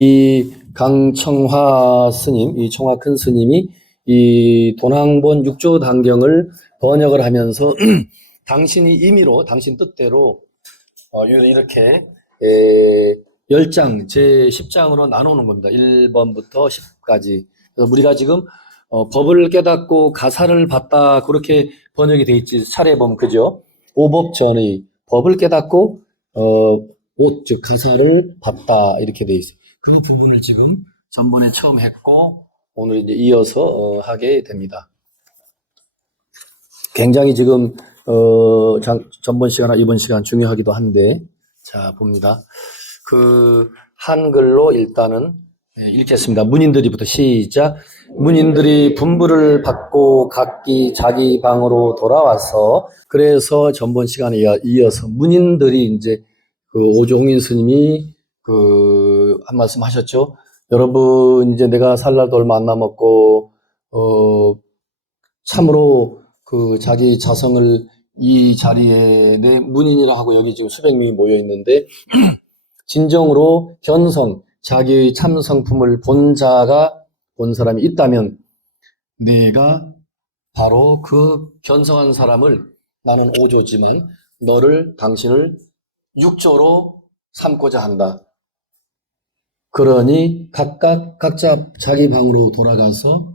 이 강청화 스님, 이 청화 큰 스님이 이 돈왕본 6조 단경을 번역을 하면서 당신이 임의로, 당신 뜻대로 이렇게 10장, 제 10장으로 나누는 겁니다. 1번부터 10까지. 그래서 우리가 지금 법을 깨닫고 가사를 받다 그렇게 번역이 돼 있지. 차례 보면 그죠? 오법전의 법을 깨닫고 즉 가사를 받다 이렇게 돼 있어요. 그 부분을 지금 전번에 처음 했고 오늘 이제 이어서 하게 됩니다. 굉장히 지금 전번 시간과 이번 시간 중요하기도 한데, 자 봅니다. 그 한글로 일단은 읽겠습니다. 문인들이부터 시작. 문인들이 분부를 받고 각기 자기 방으로 돌아와서, 그래서 전번 시간에 이어서 문인들이 이제 그 오종인 스님이 한 말씀 하셨죠. 여러분, 이제 내가 살 날도 얼마 안 남았고 참으로 그 자기 자성을 이 자리에 내 문인이라 하고 여기 지금 수백 명이 모여 있는데 진정으로 견성, 자기의 참 성품을 본 사람이 있다면 내가 바로 그 견성한 사람을, 나는 5조지만 당신을 6조로 삼고자 한다. 그러니 각자 자기 방으로 돌아가서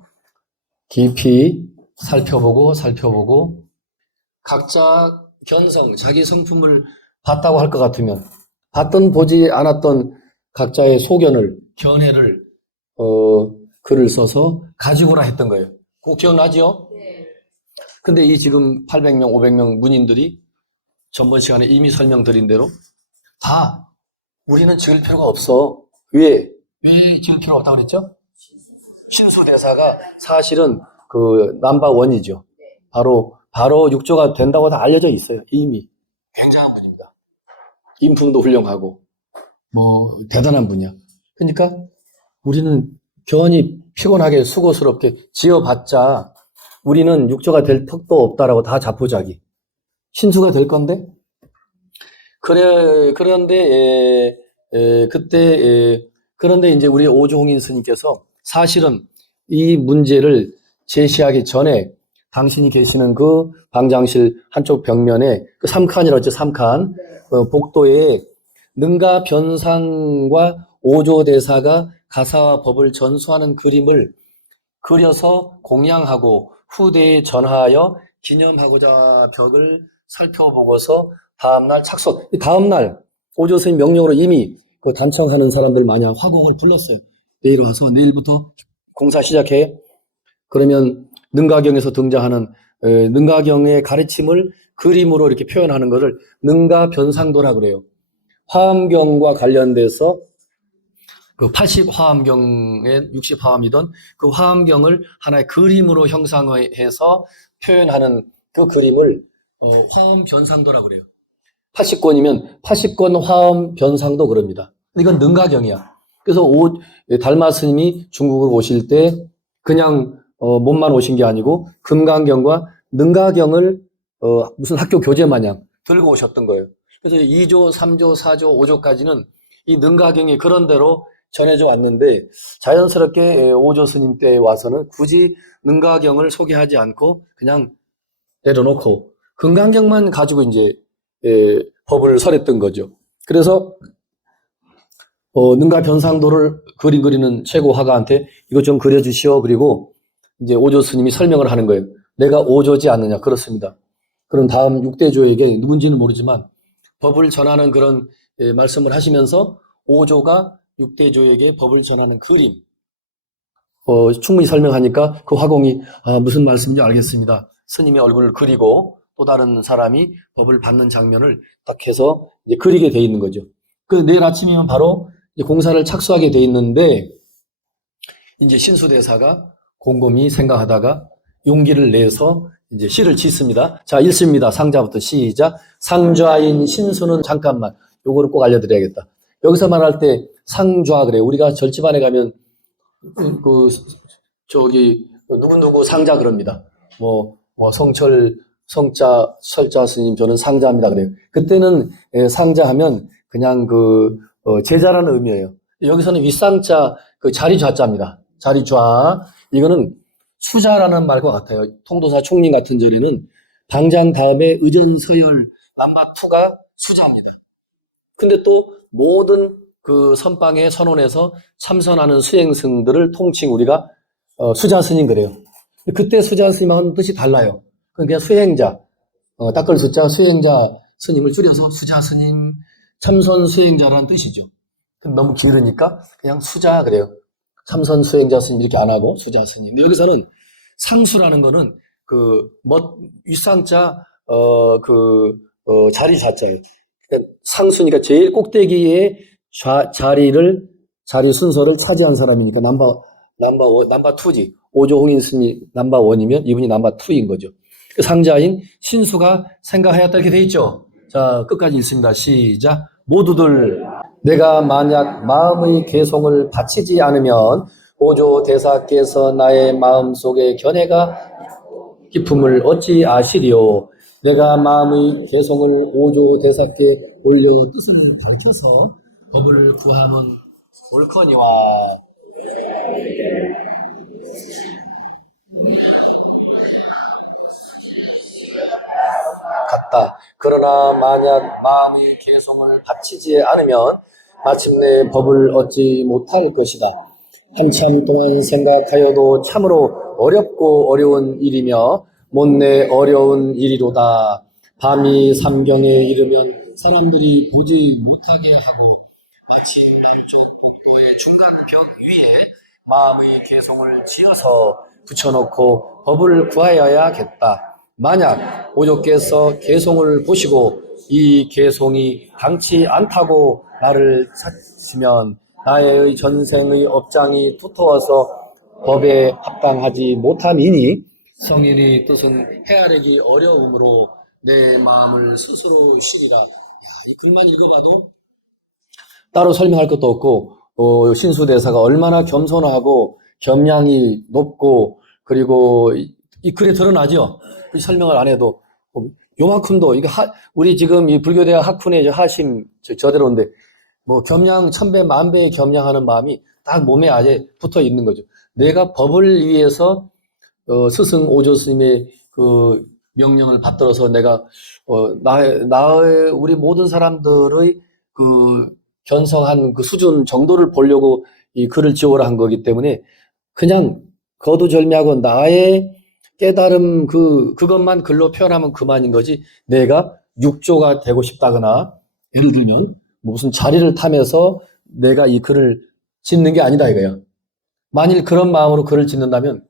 깊이 살펴보고 각자 견성, 자기 성품을 봤다고 할 것 같으면 봤던 보지 않았던 각자의 소견을, 견해를 글을 써서 가지고 오라 했던 거예요. 그거 기억나죠? 네. 근데 이 지금 800명, 500명 문인들이 전번 시간에 이미 설명드린 대로 다 우리는 지을 필요가 없어. 왜 지을 필요가 없다고 그랬죠? 신수대사가 사실은 그 넘버원이죠. 바로 6조가 된다고 다 알려져 있어요. 이미. 굉장한 분입니다. 인품도 훌륭하고 뭐 대단한 분이야. 그러니까 우리는 괜히 피곤하게 수고스럽게 지어봤자 우리는 6조가 될 턱도 없다라고 다 자포자기. 신수가 될 건데 그런데 이제 우리 오종인 스님께서 사실은 이 문제를 제시하기 전에 당신이 계시는 그 방장실 한쪽 벽면에 그 3칸이라고 했죠. 3칸. 복도에 능가 변상과 오조대사가 가사와 법을 전수하는 그림을 그려서 공양하고 후대에 전하여 기념하고자 벽을 살펴보고서 다음날 착석. 다음날 오조 스님 명령으로 이미 그 단청하는 사람들 마냥 화공을 불렀어요. 내일 와서 내일부터 공사 시작해. 그러면 능가경에서 등장하는 능가경의 가르침을 그림으로 이렇게 표현하는 것을 능가변상도라 그래요. 화엄경과 관련돼서 그 80화엄경에 60화엄이던 그 화엄경을 하나의 그림으로 형상해서 표현하는 그 그림을 화엄변상도라고 그래요. 80권이면 80권 화엄변상도 그럽니다. 이건 능가경이야. 그래서 달마 스님이 중국으로 오실 때 그냥 몸만 오신 게 아니고 금강경과 능가경을 무슨 학교 교재 마냥 들고 오셨던 거예요. 그래서 2조, 3조, 4조, 5조까지는 이 능가경이 그런 대로 전해져 왔는데 자연스럽게 5조 스님 때 와서는 굳이 능가경을 소개하지 않고 그냥 내려놓고 금강경만 가지고 이제 법을 설했던 거죠. 그래서 능가 변상도를 그림 그리는 최고 화가한테 이것 좀 그려주시오. 그리고 이제 오조 스님이 설명을 하는 거예요. 내가 오조지 않느냐. 그렇습니다. 그럼 다음 6대조에게 누군지는 모르지만 법을 전하는 그런 말씀을 하시면서 오조가 6대조에게 법을 전하는 그림 충분히 설명하니까 그 화공이 무슨 말씀인지 알겠습니다. 스님의 얼굴을 그리고 또 다른 사람이 법을 받는 장면을 딱 해서 이제 그리게 돼 있는 거죠. 그 내일 아침이면 바로 이제 공사를 착수하게 돼 있는데 이제 신수대사가 곰곰이 생각하다가 용기를 내서 이제 시를 짓습니다. 자, 읽습니다. 상자부터 시작. 상좌인 신수는 잠깐만. 요거를 꼭 알려드려야겠다. 여기서 말할 때 상좌 그래요. 우리가 절집안에 가면 누구 상자 그럽니다. 성자, 설자 스님 저는 상자입니다. 그래요. 그때는 상자 하면 그냥 제자라는 의미예요. 여기서는 윗상자, 그 자리 좌자입니다. 자리 좌. 이거는 수자라는 말과 같아요. 통도사 총림 같은 절에는 방장 다음에 의전, 서열, 남바투가 수자입니다. 근데 또 모든 그 선방의 선원에서 참선하는 수행승들을 통칭 우리가 수자 스님 그래요. 그때 수자 스님하고는 뜻이 달라요. 그냥 수행자, 닦을 숫자 수행자 스님을 줄여서 수자 스님, 참선 수행자라는 뜻이죠. 너무 길으니까 그냥 수자 그래요. 참선 수행자 스님 이렇게 안 하고 수자 스님. 근데 여기서는 상수라는 거는 윗상자 자리 좌자예요. 그러니까 상수니까 제일 꼭대기에 자리 순서를 차지한 사람이니까 넘버 투지. 오조홍인 스님이 넘버 원이면 이분이 넘버 투인 거죠. 그 상자인 신수가 생각하였다 이렇게 돼 있죠. 자, 끝까지 읽습니다. 시작. 모두들 내가 만약 마음의 개송을 바치지 않으면 오조 대사께서 나의 마음속에 견해가 기품을 어찌 아시리요. 내가 마음의 개송을 오조 대사께 올려 뜻을 밝혀서 법을 구하면 옳거니와. 같다. 그러나 만약 마음의 개송을 바치지 않으면 마침내 법을 얻지 못할 것이다. 한참 동안 생각하여도 참으로 어렵고 어려운 일이며 못내 어려운 일이로다. 밤이 삼경에 이르면 사람들이 보지 못하게 하고 마치 멸종분포의 중간벽 위에 마음의 개송을 지어서 붙여놓고 법을 구하여야겠다. 만약 오조께서 개송을 보시고 이 개송이 당치 않다고 나를 찾으시면 나의 전생의 업장이 두터워서 법에 합당하지 못함이니 성인의 뜻은 헤아리기 어려우므로 내 마음을 스스로 쉬리라. 이 글만 읽어봐도 따로 설명할 것도 없고 신수대사가 얼마나 겸손하고 겸양이 높고 그리고 이 글에 드러나죠. 설명을 안 해도 요만큼도 이거 우리 지금 이 불교대학 학훈의 하심 저대로인데 뭐 겸양 천배 만배의 겸양하는 마음이 딱 몸에 아예 붙어 있는 거죠. 내가 법을 위해서 스승 오조 스님의 그 명령을 받들어서 내가 나의 우리 모든 사람들의 그 견성한 그 수준 정도를 보려고 이 글을 지어라 한 거기 때문에 그냥 거두절미하고 나의 깨달음 그것만 글로 표현하면 그만인 거지. 내가 육조가 되고 싶다거나 예를 들면 무슨 자리를 타면서 내가 이 글을 짓는 게 아니다 이거야. 만일 그런 마음으로 글을 짓는다면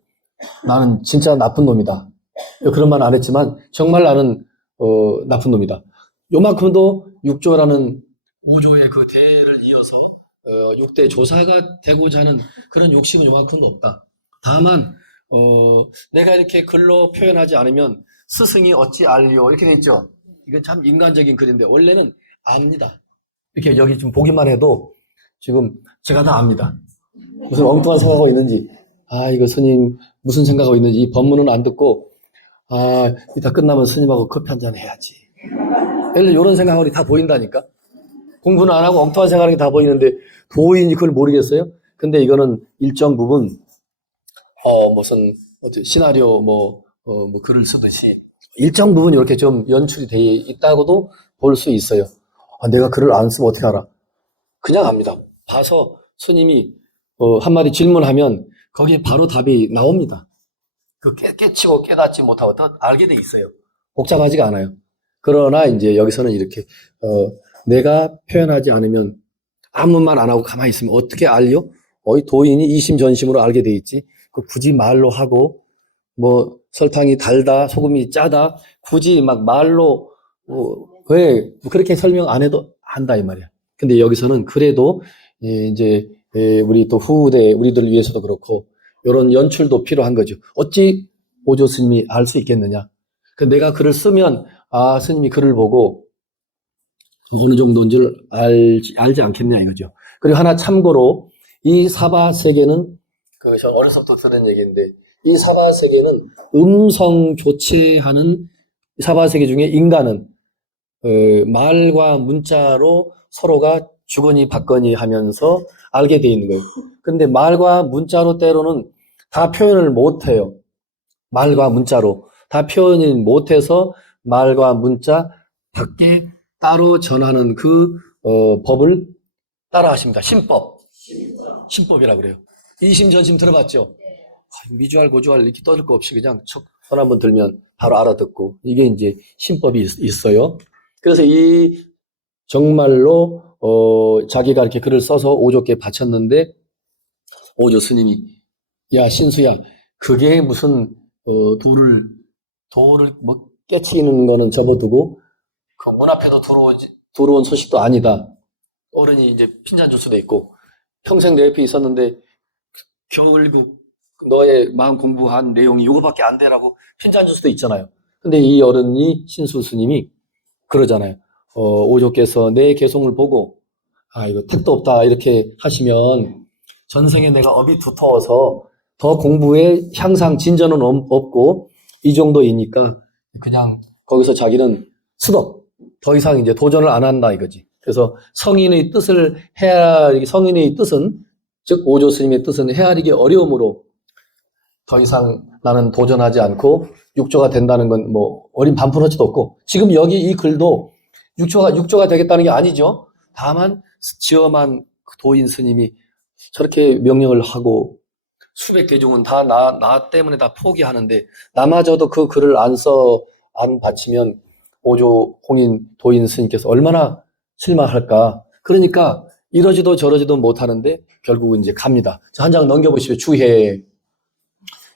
나는 진짜 나쁜 놈이다. 그런 말 안 했지만 정말 나는 나쁜 놈이다. 요만큼도 육조라는 오조의 그 대를 이어서 6대 조사가 되고자 하는 그런 욕심은 요만큼도 없다. 다만 내가 이렇게 글로 표현하지 않으면 스승이 어찌 알리오 이렇게 돼 있죠. 이건 참 인간적인 글인데 원래는 압니다. 이렇게 여기 좀 보기만 해도 지금 제가 다 압니다. 무슨 엉뚱한 생각하고 있는지 이거 스님 무슨 생각하고 있는지 이 법문은 안 듣고 이따 끝나면 스님하고 커피 한잔 해야지. 이런 생각하고 다 보인다니까. 공부는 안 하고 엉뚱한 생각하는 게 다 보이는데 도인이 그걸 모르겠어요? 근데 이거는 일정 부분 무슨 시나리오 글을 쓰듯이 일정 부분 이렇게 좀 연출이 돼 있다고도 볼 수 있어요. 내가 글을 안 쓰면 어떻게 알아? 그냥 압니다. 봐서 스님이 한마디 질문하면 거기에 바로 답이 나옵니다. 그 깨치고 깨닫지 못하고 또 알게 돼 있어요. 복잡하지가 않아요. 그러나 이제 여기서는 이렇게 내가 표현하지 않으면 아무 말 안 하고 가만히 있으면 어떻게 알려? 도인이 이심전심으로 알게 돼 있지. 굳이 말로 하고 뭐 설탕이 달다, 소금이 짜다, 굳이 막 말로 왜 그렇게 설명 안 해도 한다 이 말이야. 근데 여기서는 그래도 이제 우리 또 후대 우리들 위해서도 그렇고 이런 연출도 필요한 거죠. 어찌 오조 스님이 알 수 있겠느냐? 내가 글을 쓰면 스님이 글을 보고 어느 정도인지를 알지 않겠냐 이거죠. 그리고 하나 참고로 이 사바세계는 저 어려서부터 들은 얘기인데 이 사바세계는 음성 조체하는 사바세계 중에 인간은 말과 문자로 서로가 주거니 받거니 하면서 알게 돼 있는 거예요. 근데 말과 문자로 때로는 다 표현을 못해요. 말과 문자로 다 표현을 못해서 말과 문자 밖에 따로 전하는 그 법을 따라 하십니다. 신법이라고 그래요. 이심전심 들어봤죠? 미주알 고주알 이렇게 떠들 거 없이 그냥 손 한번 들면 바로 알아듣고, 이게 이제 신법이 있어요. 그래서 이 정말로 자기가 이렇게 글을 써서 오조께 바쳤는데, 오조 스님이 야 신수야, 그게 무슨 돌을 뭐 깨치는 거는 접어두고 그 문 앞에도 들어온 소식도 아니다. 어른이 이제 핀잔 줄 수도 있고, 평생 내 옆에 있었는데 겨울 너의 마음 공부한 내용이 이거밖에 안 되라고 핀잔 줄 수도 있잖아요. 근데 이 어른이 신수 스님이 그러잖아요. 오조께서 내 개송을 보고 이거 택도 없다 이렇게 하시면 전생에 내가 업이 두터워서 더 공부에 향상 진전은 없고 이 정도이니까 그냥 거기서 자기는 스톱, 더 이상 이제 도전을 안 한다 이거지. 그래서 성인의 뜻은 즉 오조 스님의 뜻은 헤아리기 어려움으로 더 이상 나는 도전하지 않고 육조가 된다는 건 뭐 어린 반푼어치도 없고, 지금 여기 이 글도 육조가 되겠다는 게 아니죠. 다만 지엄한 도인 스님이 저렇게 명령을 하고 수백 대중은 다 나 때문에 다 포기하는데 나마저도 그 글을 안 바치면 오조 홍인 도인 스님께서 얼마나 실망할까. 그러니까 이러지도 저러지도 못하는데 결국은 이제 갑니다. 한 장 넘겨보시죠. 주해.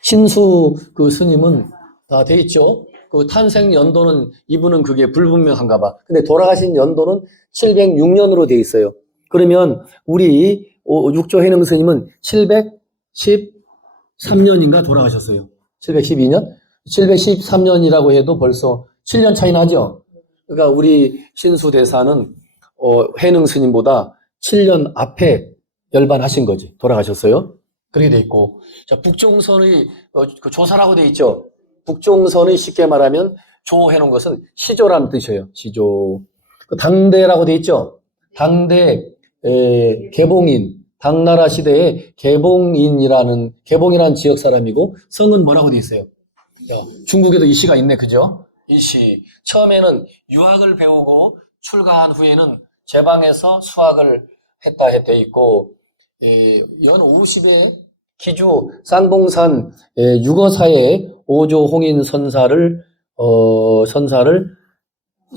신수 그 스님은 다 돼 있죠. 그 탄생 연도는 이분은 그게 불분명한가 봐. 근데 돌아가신 연도는 706년으로 돼 있어요. 그러면 우리 육조 해능 스님은 713년인가 돌아가셨어요. 712년? 713년이라고 해도 벌써 7년 차이 나죠. 그러니까 우리 신수 대사는 해능 스님보다 7년 앞에 열반하신 거지. 돌아가셨어요. 그렇게 돼 있고, 자, 북종선의 그 조사라고 돼 있죠. 북종선의 쉽게 말하면 조해놓은 것은 시조라는 뜻이에요. 시조. 그 당대라고 돼 있죠. 당대 개봉인, 당나라 시대의 개봉이라는 지역 사람이고, 성은 뭐라고 돼 있어요? 중국에도 이 시가 있네, 그죠? 이 시. 처음에는 유학을 배우고 출가한 후에는 제 방에서 수학을 했다 돼 있고, 연 50에 기주 쌍봉산 유거사의 오조 홍인 선사를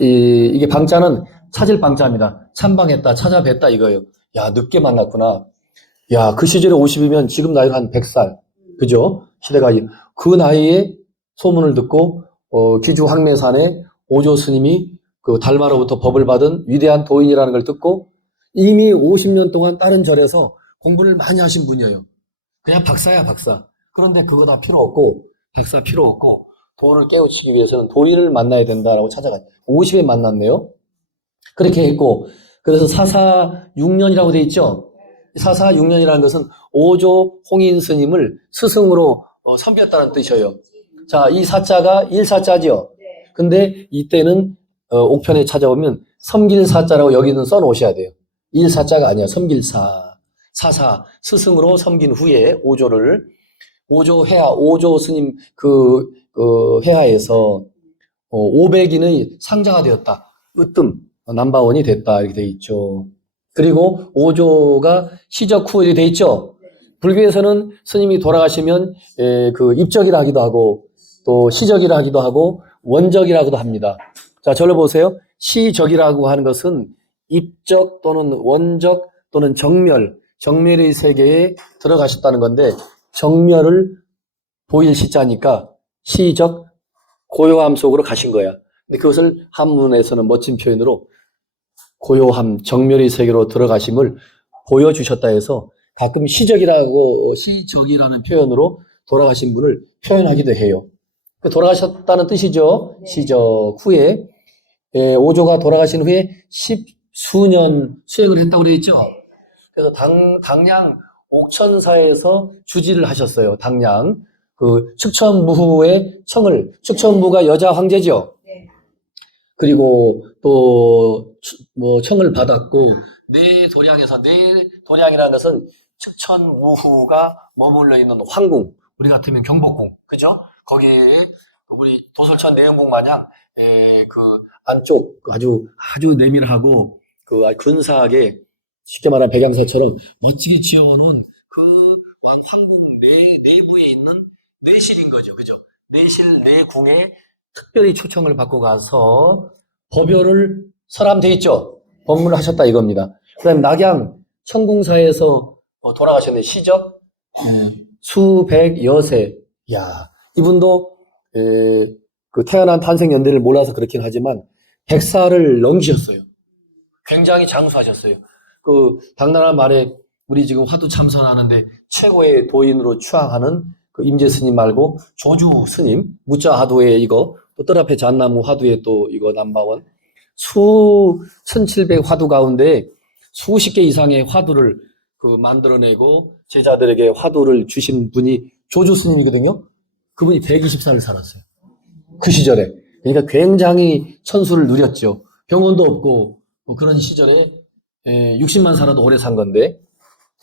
이게 방자는 찾을 방자입니다. 참방했다, 찾아뵀다 이거예요. 야, 늦게 만났구나. 야, 그 시절에 50이면 지금 나이로 한 100살. 그죠? 시대가 그 나이에 소문을 듣고 기주 황매산에 오조 스님이 그 달마로부터 법을 받은 위대한 도인이라는 걸 듣고 이미 50년 동안 다른 절에서 공부를 많이 하신 분이에요. 그냥 박사야, 박사. 그런데 그거 다 필요 없고, 박사 필요 없고, 도를 깨우치기 위해서는 도인을 만나야 된다라고 찾아가요. 50에 만났네요. 그렇게 했고, 그래서 사사 6년이라고 돼 있죠. 사사 6년이라는 것은 오조 홍인 스님을 스승으로 섬겼다는 뜻이에요. 자, 이 사자가 일사자죠. 근데 이때는 옥편에 찾아오면 섬길사자라고 여기는 써놓으셔야 돼요. 일사자가 아니야. 섬길사. 사사, 스승으로 섬긴 후에 오조 스님 회하에서 500인의 상자가 되었다. 으뜸, 넘버원이 됐다. 이렇게 돼 있죠. 그리고 오조가 시적 후에 돼 있죠. 불교에서는 스님이 돌아가시면 그 입적이라 하기도 하고 또 시적이라 하기도 하고 원적이라고도 합니다. 자, 저를 보세요. 시적이라고 하는 것은 입적 또는 원적 또는 정멸의 세계에 들어가셨다는 건데, 정멸을 보일 시자니까 시적 고요함 속으로 가신 거야. 근데 그것을 한문에서는 멋진 표현으로 고요함, 정멸의 세계로 들어가심을 보여주셨다 해서 가끔 시적이라는 표현으로 돌아가신 분을 표현하기도 해요. 돌아가셨다는 뜻이죠. 시적 후에 오조가 돌아가신 후에 10수년 수행을 했다고 되어 있죠. 그래서 당량 옥천사에서 주지를 하셨어요. 당량 그 축천무후의 축천무가 여자 황제죠. 그리고 또 뭐 청을 받았고 내도량에서 내도량이라는 것은 측천 우후가 머물러 있는 황궁, 우리 같으면 경복궁, 그죠? 거기에 우리 도솔천 내영궁 마냥 그 안쪽 아주 내밀하고 그 근사하게 쉽게 말하면 백양사처럼 멋지게 지어놓은 그 황궁 내부에 있는 내실인 거죠, 그죠? 내실 내궁에 특별히 초청을 받고 가서 법요를 설함돼 있죠. 법문을 하셨다 이겁니다. 그다음에 낙양 천궁사에서 돌아가셨는데 시적 수백 여세. 야, 이분도 그 태어난 탄생 연대를 몰라서 그렇긴 하지만 100살을 넘기셨어요. 굉장히 장수하셨어요. 그 당나라 말에 우리 지금 화두 참선하는데 최고의 도인으로 추앙하는 그 임재 스님 말고 조주 스님, 무자 화두에 이거 또 뜰 앞에 잣나무 화두에 또 이거 남바원 1700 화두 가운데 수십 개 이상의 화두를 그 만들어내고 제자들에게 화두를 주신 분이 조주 스님이거든요. 그분이 120살을 살았어요. 그 시절에. 그러니까 굉장히 천수를 누렸죠. 병원도 없고 뭐 그런 시절에 60만 살아도 오래 산 건데.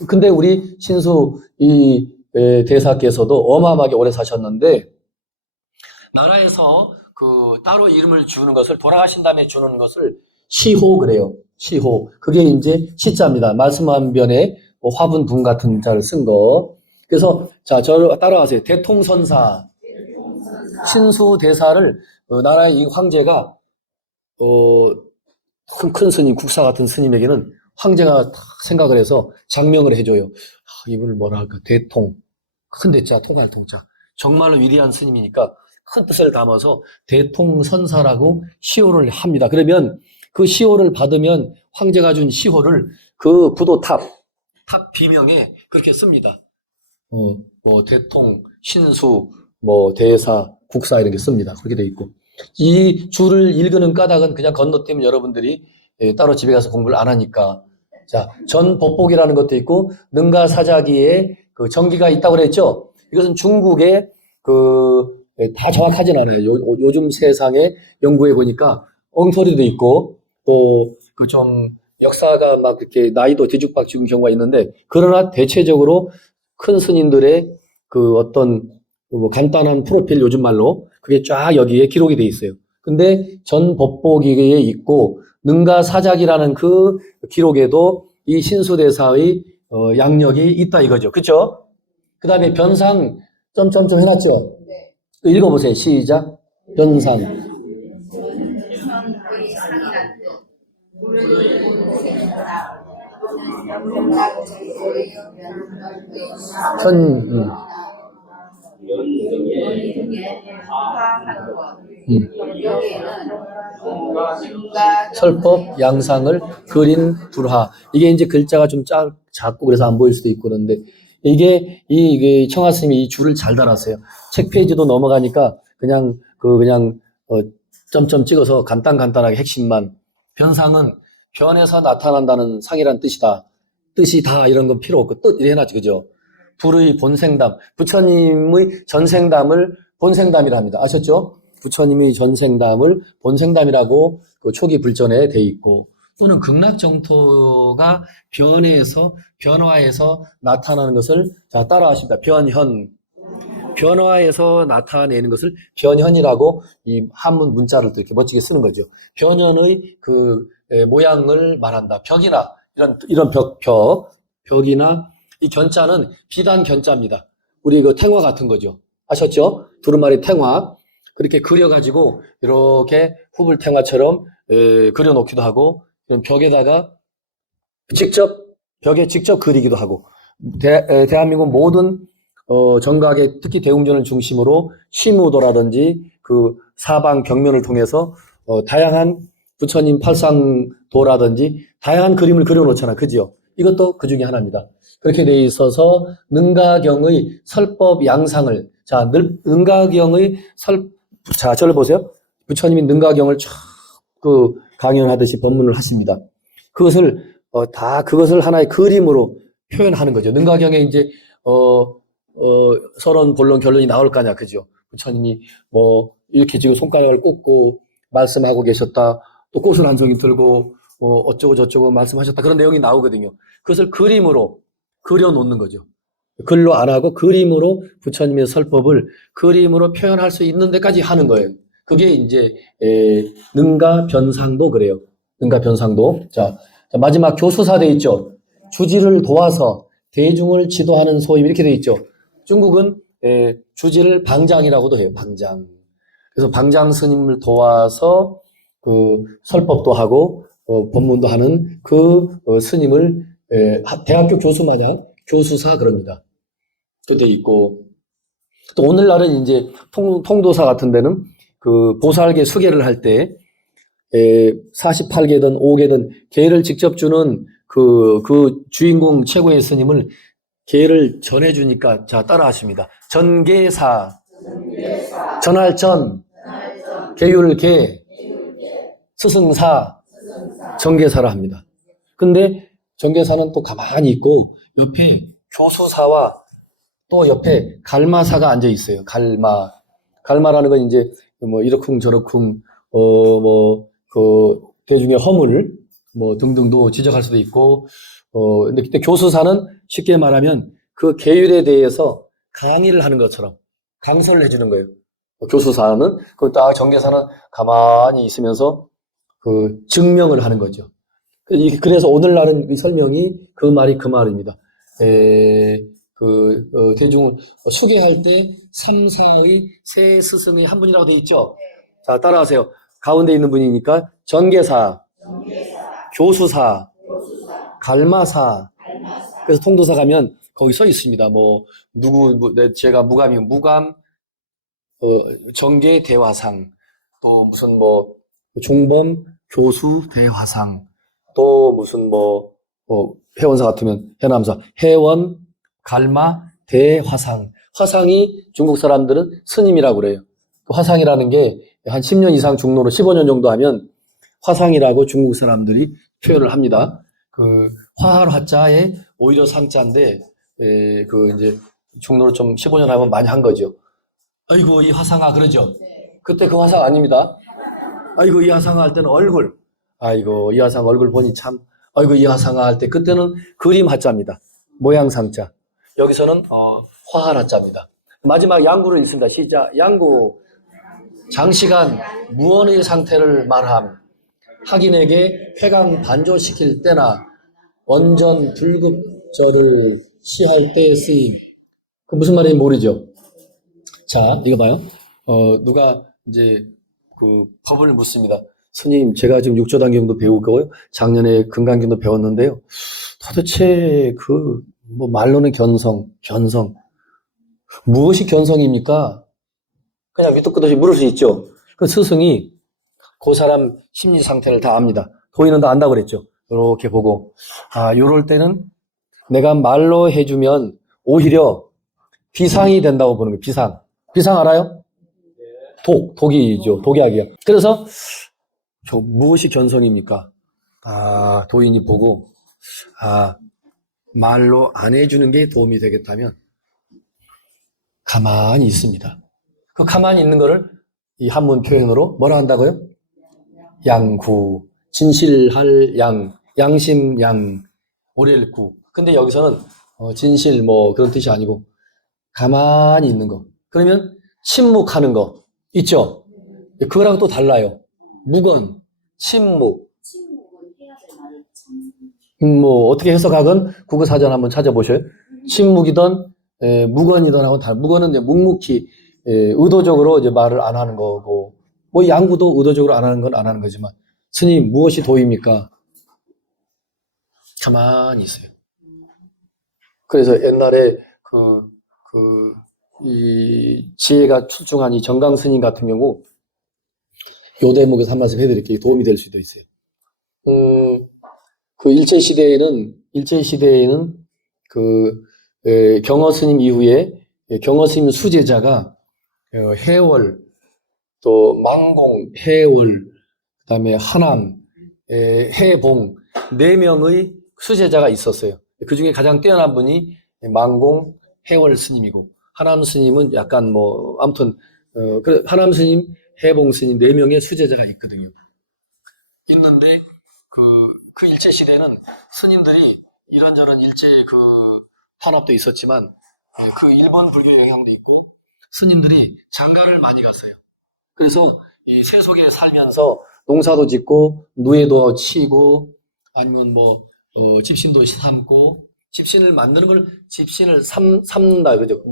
근데 우리 신수 이 대사께서도 어마어마하게 오래 사셨는데 나라에서 그 따로 이름을 주는 것을 돌아가신 다음에 주는 것을 시호 그래요. 시호. 그게 이제 시자입니다. 말씀한 변에 뭐 화분 분 같은 자를 쓴 거. 그래서 자, 저 따라가세요. 대통선사. 신수 대사를 나라의 이 황제가 큰 스님, 국사 같은 스님에게는 황제가 딱 생각을 해서 장명을 해줘요. 이분을 뭐라 할까? 대통. 큰 대자, 통할 통자. 정말로 위대한 스님이니까 큰 뜻을 담아서 대통선사라고 시호를 합니다. 그러면 그 시호를 받으면 황제가 준 시호를 그 부도 탑 비명에 그렇게 씁니다. 뭐 대통, 신수, 뭐 대사, 국사 이런 게 씁니다. 그렇게 돼 있고. 이 줄을 읽는 까닭은 그냥 건너뛰면 여러분들이 따로 집에 가서 공부를 안 하니까. 자, 전법복이라는 것도 있고 능가사자기에 그 정기가 있다고 그랬죠. 이것은 중국의 다 정확하진 않아요. 요즘 세상에 연구해 보니까 엉터리도 있고 또 그 좀 역사가 막 이렇게 나이도 뒤죽박죽인 경우가 있는데 그러나 대체적으로 큰 스님들의 그 어떤 뭐 간단한 프로필 요즘 말로 그게 쫙 여기에 기록이 돼 있어요. 근데 전법보기에 있고 능가사작이라는 그 기록에도 이 신수대사의 양력이 있다 이거죠. 그렇죠? 그 다음에 변상 점점점 해놨죠? 또 읽어보세요. 시작. 변상. 천, 설법, 양상을 그린 불화. 이게 이제 글자가 좀 작고 그래서 안 보일 수도 있고 그런데 이게 청하스님이 이 줄을 잘 달았어요. 책 페이지도 넘어가니까 그냥 점점 찍어서 간단하게 핵심만. 변상은 변에서 나타난다는 상이란 뜻이다. 뜻이 다 이런 건 필요 없고 뜻 이래 해놨죠. 그죠? 불의 본생담. 부처님의 전생담을 본생담이라 합니다. 아셨죠? 부처님의 전생담을 본생담이라고 그 초기 불전에 돼 있고 또는 극락정토가 변화해서 나타나는 것을 자 따라하십니다. 변화해서 나타내는 것을 변현이라고 이 한문 문자를 또 이렇게 멋지게 쓰는 거죠. 변현의 그 모양을 말한다. 벽이나 이런 벽이나 이 견자는 비단 견자입니다. 우리 그 탱화 같은 거죠. 아셨죠? 두루마리 탱화. 그렇게 그려가지고 이렇게 후불 탱화처럼 그려놓기도 하고 벽에다가 벽에 직접 그리기도 하고 대한민국 모든 정각의 특히 대웅전을 중심으로 시무도라든지 그 사방 벽면을 통해서 다양한 부처님 팔상도라든지 다양한 그림을 그려놓잖아. 그지요? 이것도 그 중에 하나입니다. 그렇게 돼 있어서 능가경의 설법 양상을 능가경의 저를 보세요. 부처님이 능가경을 쫙 강연하듯이 법문을 하십니다. 그것을 그것을 하나의 그림으로 표현하는 거죠. 능가경에 이제 서론, 본론, 결론이 나올 거 아니야. 그죠? 부처님이 뭐 이렇게 지금 손가락을 꽂고 말씀하고 계셨다. 또 꽃을 한 송이 들고 어쩌고 저쩌고 말씀하셨다. 그런 내용이 나오거든요. 그것을 그림으로 그려놓는 거죠. 글로 안 하고 그림으로 부처님의 설법을 그림으로 표현할 수 있는 데까지 하는 거예요. 그게 이제 능가 변상도 그래요. 능가 변상도. 자, 마지막 교수사 돼 있죠. 주지를 도와서 대중을 지도하는 소임 이렇게 돼 있죠. 중국은 주지를 방장이라고도 해요. 방장. 그래서 방장 스님을 도와서 그 설법도 하고 법문도 하는 그 스님을 대학교 교수마냥 교수사 그럽니다. 또 돼 있고 또 오늘날은 이제 통도사 같은 데는 그 보살계 수계를 할 때 48개든 5개든 계를 직접 주는 그 주인공 최고의 스님을 계를 전해주니까 자 따라하십니다. 전계사, 전할전, 계율계, 스승사, 전계사라 합니다. 근데 전계사는 또 가만히 있고 옆에 교수사와 또 옆에 갈마사가 앉아 있어요. 갈마라는 건 이제 뭐 이러쿵 저러쿵 그 대중의 허물 뭐 등등도 지적할 수도 있고 근데 그때 교수사는 쉽게 말하면 그 계율에 대해서 강의를 하는 것처럼 강설을 해주는 거예요. 교수사는 그 딱 전계사는 가만히 있으면서 그 증명을 하는 거죠. 그래서 오늘날은 이 설명이 그 말이 그 말입니다. 대중을 수계할 때 3, 4의 세 스승의 한 분이라고 되어 있죠. 자, 따라하세요. 가운데 있는 분이니까 전계사, 교수사, 갈마사. 그래서 통도사 가면 거기 써 있습니다. 제가 무감이면 무감, 정계 대화상, 또 무슨 종범 교수 대화상, 또 무슨 회원사 같으면 해남사, 회원, 갈마, 대화상. 화상이 중국 사람들은 스님이라고 그래요. 화상이라는 게 한 10년 이상 중로로 15년 정도 하면 화상이라고 중국 사람들이 표현을 합니다. 그 화할 화자에 오히려 상자인데 이제 중로를 좀 15년 하면 많이 한 거죠. 아이고 이 화상아 그러죠. 그때 그 화상 아닙니다. 아이고 이 화상아 할 때는 얼굴. 아이고 이 화상 얼굴 보니 참. 아이고 이 화상아 할 때 그때는 그림 화자입니다. 모양 상자. 여기서는 화할 화자입니다. 마지막 양구를 읽습니다. 시작. 양구. 장시간 무언의 상태를 말함. 학인에게 회강 반조시킬 때나 원전 불급절을 시할 때 쓰임. 그 무슨 말인지 모르죠. 자, 이거 봐요. 누가 이제 그 법을 묻습니다. 스님, 제가 지금 육조단경도 배우고 작년에 금강경도 배웠는데요. 도대체 말로는 견성. 무엇이 견성입니까? 그냥 밑도 끝없이 물을 수 있죠. 그 스승이 그 사람 심리 상태를 다 압니다. 도인은 다 안다고 그랬죠. 이렇게 보고 요럴 때는 내가 말로 해주면 오히려 비상이 된다고 보는 거예요. 비상 알아요? 독이죠. 독약이야. 그래서 무엇이 견성입니까? 도인이 보고 말로 안 해주는 게 도움이 되겠다면 가만히 있습니다. 그 가만히 있는 거를 이 한문 표현으로 뭐라 한다고요? 양구, 진실할 양심 오렐구. 근데 여기서는 진실 그런 뜻이 아니고 가만히 있는 거. 그러면 침묵하는 거 있죠? 그거랑 또 달라요. 무건, 침묵. 침묵은 해야 될 말이 참. 어떻게 해석하건 국어사전 한번 찾아보셔요. 침묵이든 무건이든 하고 무건은 이제 묵묵히 의도적으로 이제 말을 안 하는 거고 양구도 의도적으로 안 하는 건 안 하는 거지만 스님 무엇이 도입니까? 가만히 있어요. 그래서 옛날에 이 지혜가 출중한 이 정강 스님 같은 경우 요 대목에서 한 말씀 해드릴게요. 도움이 될 수도 있어요. 그 일제시대에는 경어 스님 이후에 경어 스님 수제자가 해월, 또 망공, 해월, 그다음에 하남, 해봉 4명의 수제자가 있었어요. 그 중에 가장 뛰어난 분이 망공, 해월 스님이고 하남 스님은 약간 아무튼 하남 스님, 해봉 스님 4명의 수제자가 있거든요. 있는데 그 일제 시대는 스님들이 이런저런 일제 탄압도 있었지만 그 일본 불교 영향도 있고 스님들이 장가를 많이 갔어요. 그래서 이 세속에 살면서 농사도 짓고 누에도 치고 아니면 집신도 삼고 집신을 만드는 걸 집신을 삼는다 그죠?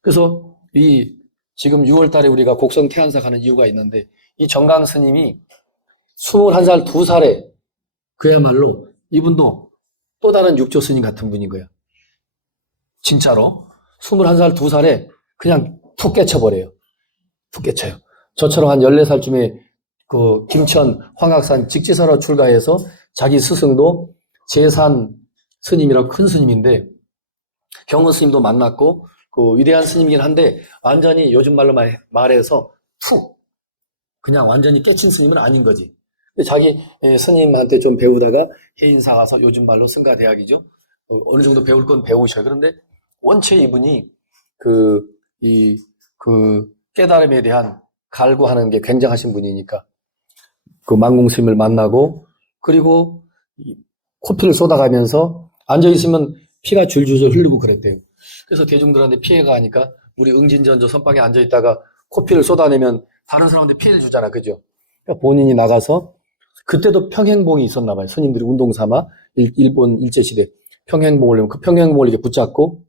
그래서 이 지금 6월 달에 우리가 곡성 태안사 가는 이유가 있는데 이 정강 스님이 21살, 2살에 그야말로 이분도 또 다른 육조 스님 같은 분인 거야. 진짜로 21살, 2살에 그냥 툭 깨쳐버려요. 툭 깨쳐요. 저처럼 한 14살쯤에 그 김천 황악산 직지사로 출가해서 자기 스승도 제산 스님이라고 큰 스님인데 경은 스님도 만났고 그 위대한 스님이긴 한데 완전히 요즘 말로 말해서 툭 그냥 완전히 깨친 스님은 아닌 거지. 자기 스님한테 좀 배우다가 해인사 가서 요즘 말로 승가대학이죠. 어느 정도 배울 건 배우셔요. 그런데 원체 이분이 그 깨달음에 대한 갈구하는 게 굉장하신 분이니까 그 망공 스님을 만나고 그리고 코피를 쏟아가면서 앉아있으면 피가 줄줄줄 흐르고 그랬대요. 그래서 대중들한테 피해가 하니까 우리 응진전조 선방에 앉아있다가 코피를 쏟아내면 다른 사람한테 피해를 주잖아. 그죠? 그러니까 본인이 나가서 그때도 평행봉이 있었나 봐요. 스님들이 운동 삼아 일본 일제시대 평행봉을 내면 그 평행봉을 이렇게 붙잡고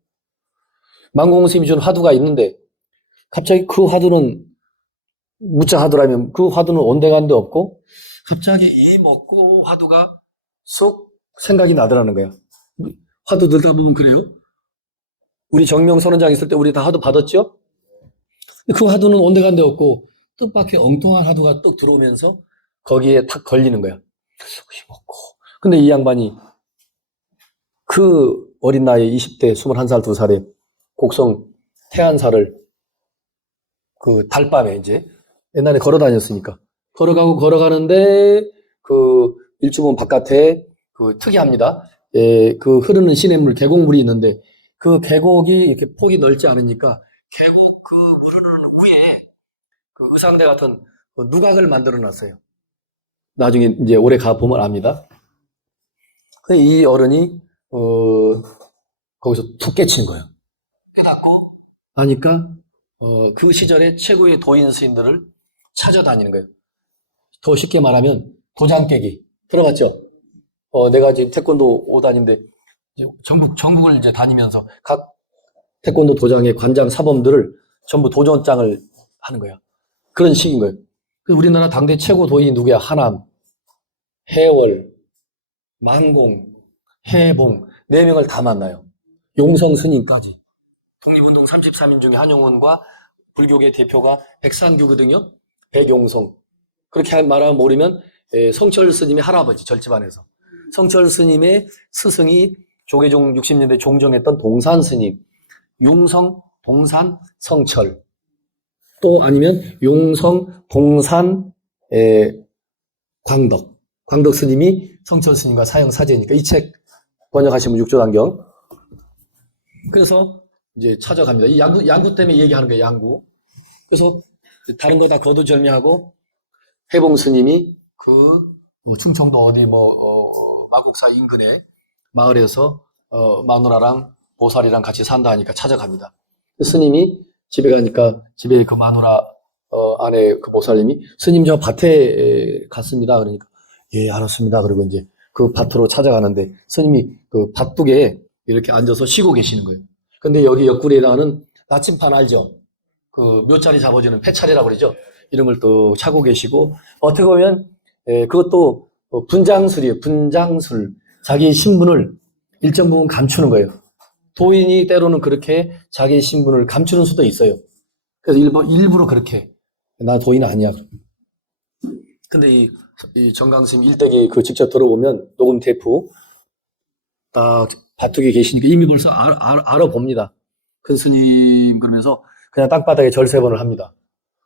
망공 스님이 준 화두가 있는데 갑자기 그 화두는 무자 화두라면 그 화두는 온데간데 없고 갑자기 이 먹고 화두가 쏙 생각이 나더라는 거야. 화두 들다 보면 그래요. 우리 정명선언장 있을 때 우리 다 화두 받았죠? 그 화두는 온데간데 없고 뜻밖의 엉뚱한 화두가 뚝 들어오면서 거기에 탁 걸리는 거야. 먹고. 근데 이 양반이 그 어린 나이에 20대 21살 2살에 곡성 태안사를 그 달밤에 이제 옛날에 걸어 다녔으니까 걸어가고 걸어가는데 그 일주문 바깥에 그 특이합니다. 그 흐르는 시냇물 계곡물이 있는데 그 계곡이 이렇게 폭이 넓지 않으니까 계곡 그 흐르는 위에 그 의상대 같은 그 누각을 만들어 놨어요. 나중에 이제 오래 가보면 압니다. 근데 이 어른이 거기서 툭 깨치는 거예요. 깨닫고 하니까 그 시절에 최고의 도인 스님들을 찾아다니는 거예요. 더 쉽게 말하면 도장 깨기. 들어봤죠? 내가 지금 태권도 5단인데 전국을 이제 다니면서 각 태권도 도장의 관장 사범들을 전부 도전장을 하는 거야. 그런 식인 거예요. 우리나라 당대 최고 도인이 누구야? 하남, 해월, 망공, 해봉 4명을 다 만나요. 용성 스님까지. 독립운동 33인 중에 한용운과 불교계 대표가 백산규거든요. 백용성. 그렇게 말하면 모르면 성철 스님의 할아버지 절집안에서. 성철 스님의 스승이 조계종 60년대 종정했던 동산 스님. 용성, 동산, 성철. 또 아니면 용성, 동산, 광덕. 광덕 스님이 성철 스님과 사형 사제니까 이 책 번역하시면 육조단경. 그래서 이제 찾아갑니다. 이 양구 때문에 얘기하는 거예요, 양구. 그래서 다른 거 다 거두절미하고 해봉 스님이 충청도 어디 마곡사 인근의 마을에서 마누라랑 보살이랑 같이 산다 하니까 찾아갑니다. 스님이 집에 가니까 집에 그 마누라 아내 그 보살님이 스님 저 밭에 갔습니다. 그러니까 예 알았습니다. 그리고 이제 그 밭으로 찾아가는데 스님이 그 밭둑에 이렇게 앉아서 쉬고 계시는 거예요. 근데 여기 옆구리에다는 나침판 알죠? 그 묘자리 잡아주는 패차리라고 그러죠? 이런 걸 또 차고 계시고 어떻게 보면 그것도 분장술이에요. 분장술. 자기 신분을 일정 부분 감추는 거예요. 도인이 때로는 그렇게 자기 신분을 감추는 수도 있어요. 그래서 일부러 그렇게 나 도인 아니야. 근데 이 정강스님 일대기 그 직접 들어보면 녹음 테이프 딱 밭둑에 계시니까 이미 벌써 알아봅니다. 큰 스님 그러면서 그냥 땅바닥에 절 3번을 합니다.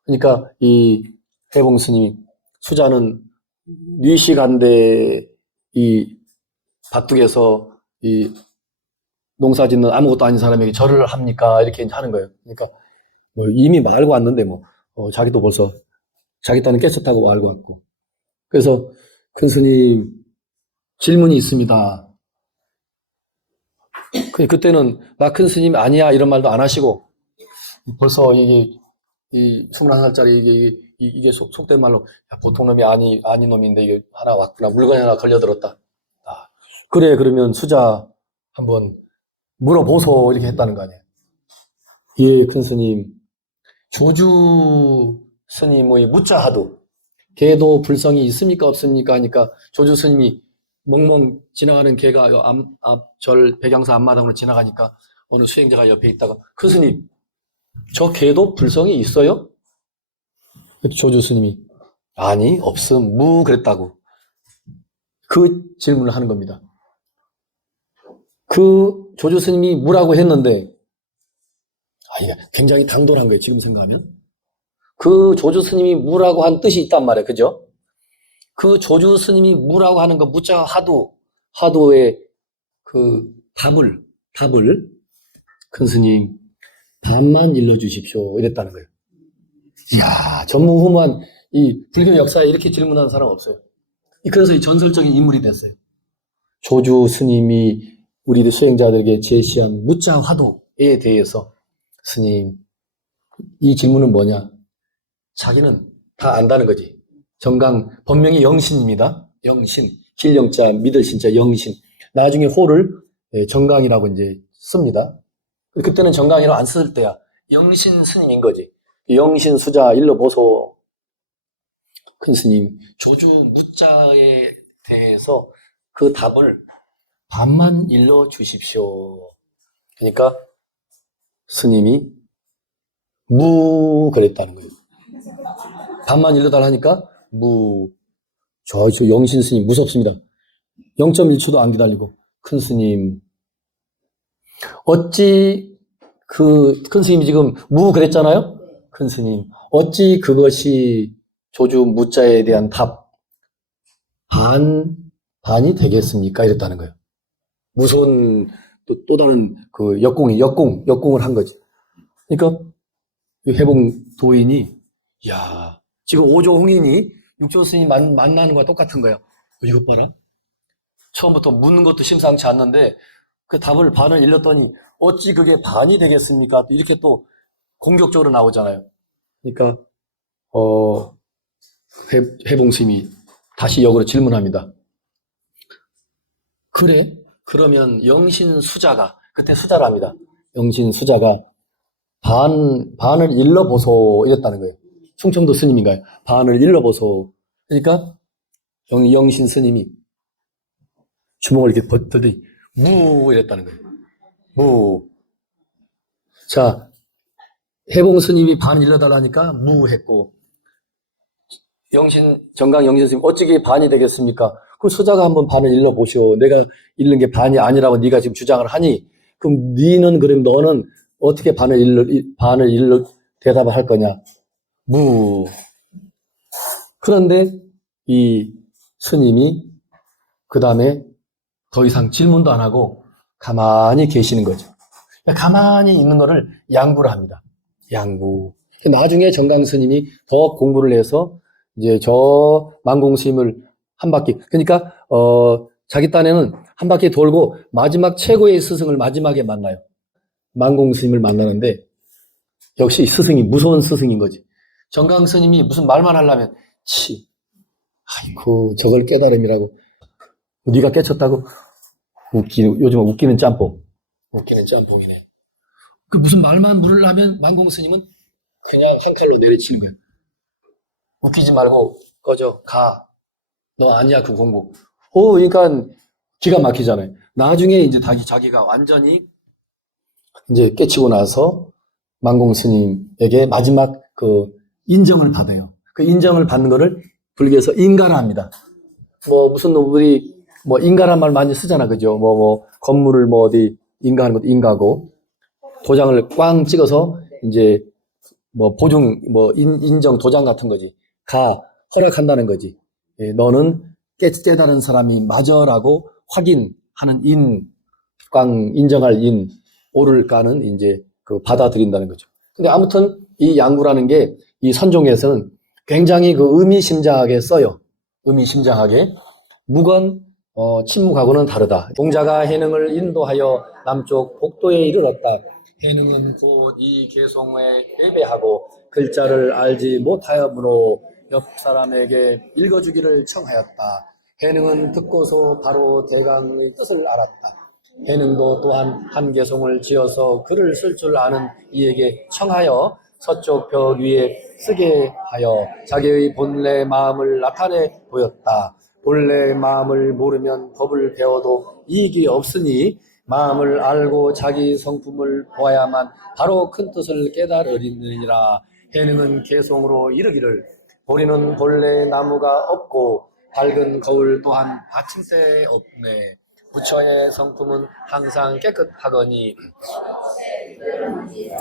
그러니까 이 해봉 스님이 수자는 뉘시간데 이 밭둑에서 이 농사 짓는 아무것도 아닌 사람에게 절을 합니까? 이렇게 하는 거예요. 그러니까 이미 말고 왔는데 자기도 벌써 자기 딴은 깨쳤다고 알고 왔고. 그래서 큰 스님 질문이 있습니다. 그때는 나 큰 스님 아니야 이런 말도 안 하시고 벌써 이 21살짜리 이게 속된 말로 야, 보통 놈이 아닌 놈인데 이게 하나 왔구나. 물건이 하나 걸려들었다. 아, 그래 그러면 수자 한번 물어보소 이렇게 했다는 거 아니에요. 예, 큰 스님. 조주 스님의 무자하도 개도 불성이 있습니까 없습니까 하니까 조주 스님이 멍멍 지나가는 개가 앞절 백양사 앞마당으로 지나가니까 어느 수행자가 옆에 있다가 큰 스님 저 개도 불성이 있어요? 조주 스님이 아니 없음 무 그랬다고 그 질문을 하는 겁니다. 그 조주 스님이 무라고 했는데 이게 굉장히 당돌한 거예요. 지금 생각하면 그 조주 스님이 무라고 한 뜻이 있단 말이에요. 그죠? 그 조주 스님이 무라고 하는 거 무자 하도의 그 답을 큰 스님 반만 일러주십시오 이랬다는 거예요. 이야 전무후무한 이 불교 역사에 이렇게 질문하는 사람 없어요. 그래서 이 전설적인 인물이 됐어요. 조주 스님이 우리 수행자들에게 제시한 무자 화두에 대해서 스님 이 질문은 뭐냐? 자기는 다 안다는 거지. 정강 본명이 영신입니다. 영신 길영자 믿을 신자 영신. 나중에 호를 정강이라고 이제 씁니다. 그때는 정강이라고 안 쓸 때야. 영신 스님인 거지. 영신 수자 일러보소. 큰 스님 조주 무자에 대해서 그 답을 반만 일러 주십시오. 그러니까 스님이 무 그랬다는 거예요. 반만 일러달라니까 무. 저 영신 스님 무섭습니다. 0.1초도 안 기다리고 큰 스님 어찌 큰 스님이 지금 무 그랬잖아요. 큰 스님 어찌 그것이 조주 무자에 대한 답 반이 되겠습니까? 이랬다는 거예요. 무서운 또 다른 그 역공을 한 거지. 그러니까 해봉 도인이 야 지금 오조 흥인이 육조 스님 만나는 거와 똑같은 거예요. 이것 봐라. 처음부터 묻는 것도 심상치 않는데 그 답을 반을 일렀더니 어찌 그게 반이 되겠습니까? 이렇게 또 공격적으로 나오잖아요. 그러니까 해봉 스님이 다시 역으로 질문합니다. 그래? 그러면 영신 수자가 그때 수자를 합니다. 영신 수자가 반을 일러보소 이랬다는 거예요. 충청도 스님인가요? 반을 일러보소. 그러니까 영신 스님이 주먹을 이렇게 들더니 무 이랬다는 거예요. 무. 자, 해봉 스님이 반을 일러달라니까 무 했고 정강 영신 스님 어찌게 반이 되겠습니까? 그 수자가 한번 반을 일러보시오. 내가 읽는 게 반이 아니라고 네가 지금 주장을 하니 그럼 너는 어떻게 반을 일러 대답을 할 거냐? 무. 그런데 이 스님이 그 다음에 더 이상 질문도 안 하고 가만히 계시는 거죠. 가만히 있는 거를 양구를 합니다. 양구. 나중에 정강 스님이 더 공부를 해서 이제 저 만공 스님을 한 바퀴, 그러니까 자기 딴에는 한 바퀴 돌고 마지막 최고의 스승을 마지막에 만나요. 만공 스님을 만나는데 역시 스승이 무서운 스승인 거지. 정강 스님이 무슨 말만 하려면 아이고 저걸 깨달음이라고 네가 깨쳤다고 요즘 웃기는 짬뽕이네. 그 무슨 말만 물으려면 만공 스님은 그냥 한 칼로 내려치는 거예요. 웃기지 말고 꺼져 가. 너 아니야 그 공부. 그러니까 기가 막히잖아요. 나중에 이제 자기가 완전히 이제 깨치고 나서 만공 스님에게 마지막 그 인정을 받아요. 그 인정을 받는 거를 불교에서 인가라 합니다. 무슨 우리 인가란 말 많이 쓰잖아, 그죠? 건물을 어디 인가하는 것도 인가고 도장을 꽝 찍어서 이제 보증 인정 도장 같은 거지. 허락한다는 거지. 예, 너는 깨달은 사람이 맞아라고 확인하는 꽝 인정할 오를 까는 이제 그 받아들인다는 거죠. 근데 아무튼 이 양구라는 게 이 선종에서는 굉장히 그 의미심장하게 써요. 의미심장하게. 묵은 침묵하고는 다르다. 동자가 해능을 인도하여 남쪽 복도에 이르렀다. 해능은 곧 이 개송에 예배하고 글자를 알지 못하였으므로 옆 사람에게 읽어주기를 청하였다. 해능은 듣고서 바로 대강의 뜻을 알았다. 해능도 또한 한 개송을 지어서 글을 쓸 줄 아는 이에게 청하여 서쪽 벽 위에 쓰게 하여 자기의 본래 마음을 나타내 보였다. 본래 마음을 모르면 법을 배워도 이익이 없으니 마음을 알고 자기 성품을 보아야만 바로 큰 뜻을 깨달으리니라. 해능은 개송으로 이르기를 보리는 본래 나무가 없고 밝은 거울 또한 받침대 없네. 부처의 성품은 항상 깨끗하거니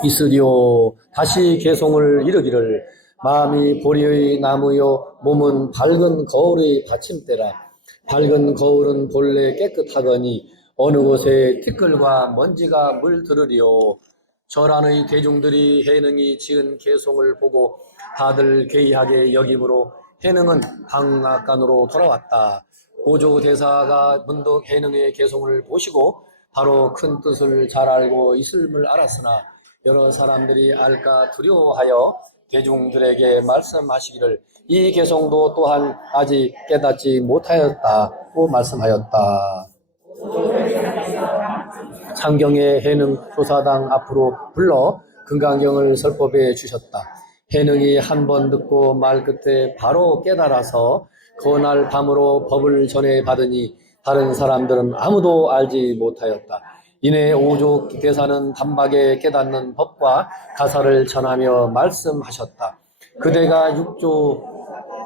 있으리오. 다시 개송을 이르기를 마음이 보리의 나무요 몸은 밝은 거울의 받침대라. 밝은 거울은 본래 깨끗하거니 어느 곳에 티끌과 먼지가 물들으리오. 절안의 대중들이 해능이 지은 개송을 보고 다들 괴이하게 여김으로 해능은 방앗간으로 돌아왔다. 오조 대사가 문득 해능의 개송을 보시고 바로 큰 뜻을 잘 알고 있음을 알았으나 여러 사람들이 알까 두려워하여 대중들에게 말씀하시기를 이 개송도 또한 아직 깨닫지 못하였다고 말씀하였다. 창경의 해능 조사당 앞으로 불러 금강경을 설법해 주셨다. 해능이 한 번 듣고 말 끝에 바로 깨달아서 그날 밤으로 법을 전해 받으니 다른 사람들은 아무도 알지 못하였다. 이내 오조 대사는 단박에 깨닫는 법과 가사를 전하며 말씀하셨다. 그대가 육조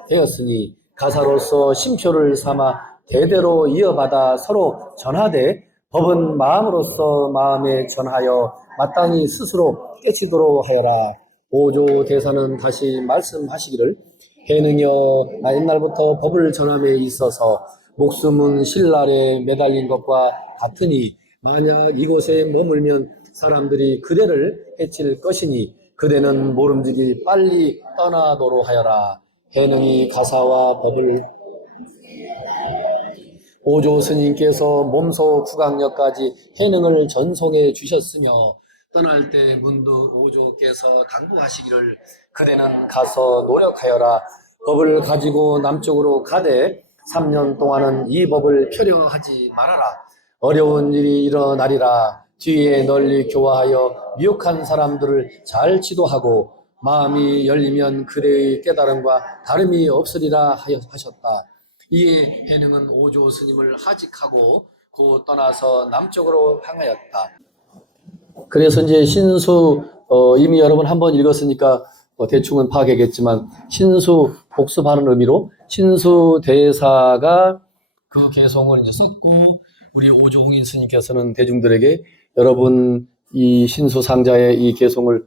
되었으니 가사로서 심표를 삼아 대대로 이어받아 서로 전하되 법은 마음으로서 마음에 전하여 마땅히 스스로 깨치도록 하여라. 오조 대사는 다시 말씀하시기를 해능여 옛날부터 법을 전함에 있어서 목숨은 신랄에 매달린 것과 같으니 만약 이곳에 머물면 사람들이 그대를 해칠 것이니 그대는 모름지기 빨리 떠나도록 하여라. 해능이 가사와 법을 오조 스님께서 몸소 구강역까지 해능을 전송해 주셨으며 떠날 때 문득 오조께서 당부하시기를 그대는 가서 노력하여라. 법을 가지고 남쪽으로 가되 3년 동안은 이 법을 펴려하지 말아라. 어려운 일이 일어나리라. 뒤에 널리 교화하여 미혹한 사람들을 잘 지도하고 마음이 열리면 그대의 깨달음과 다름이 없으리라 하셨다. 이에 해능은 오조 스님을 하직하고 곧 떠나서 남쪽으로 향하였다. 그래서 이제 신수 이미 여러분 한번 읽었으니까 대충은 파악하겠지만 신수 복습하는 의미로 신수 대사가 그 개송을 이제 썼고 우리 오조홍인 스님께서는 대중들에게 여러분 이 신수 상자의 이 개송을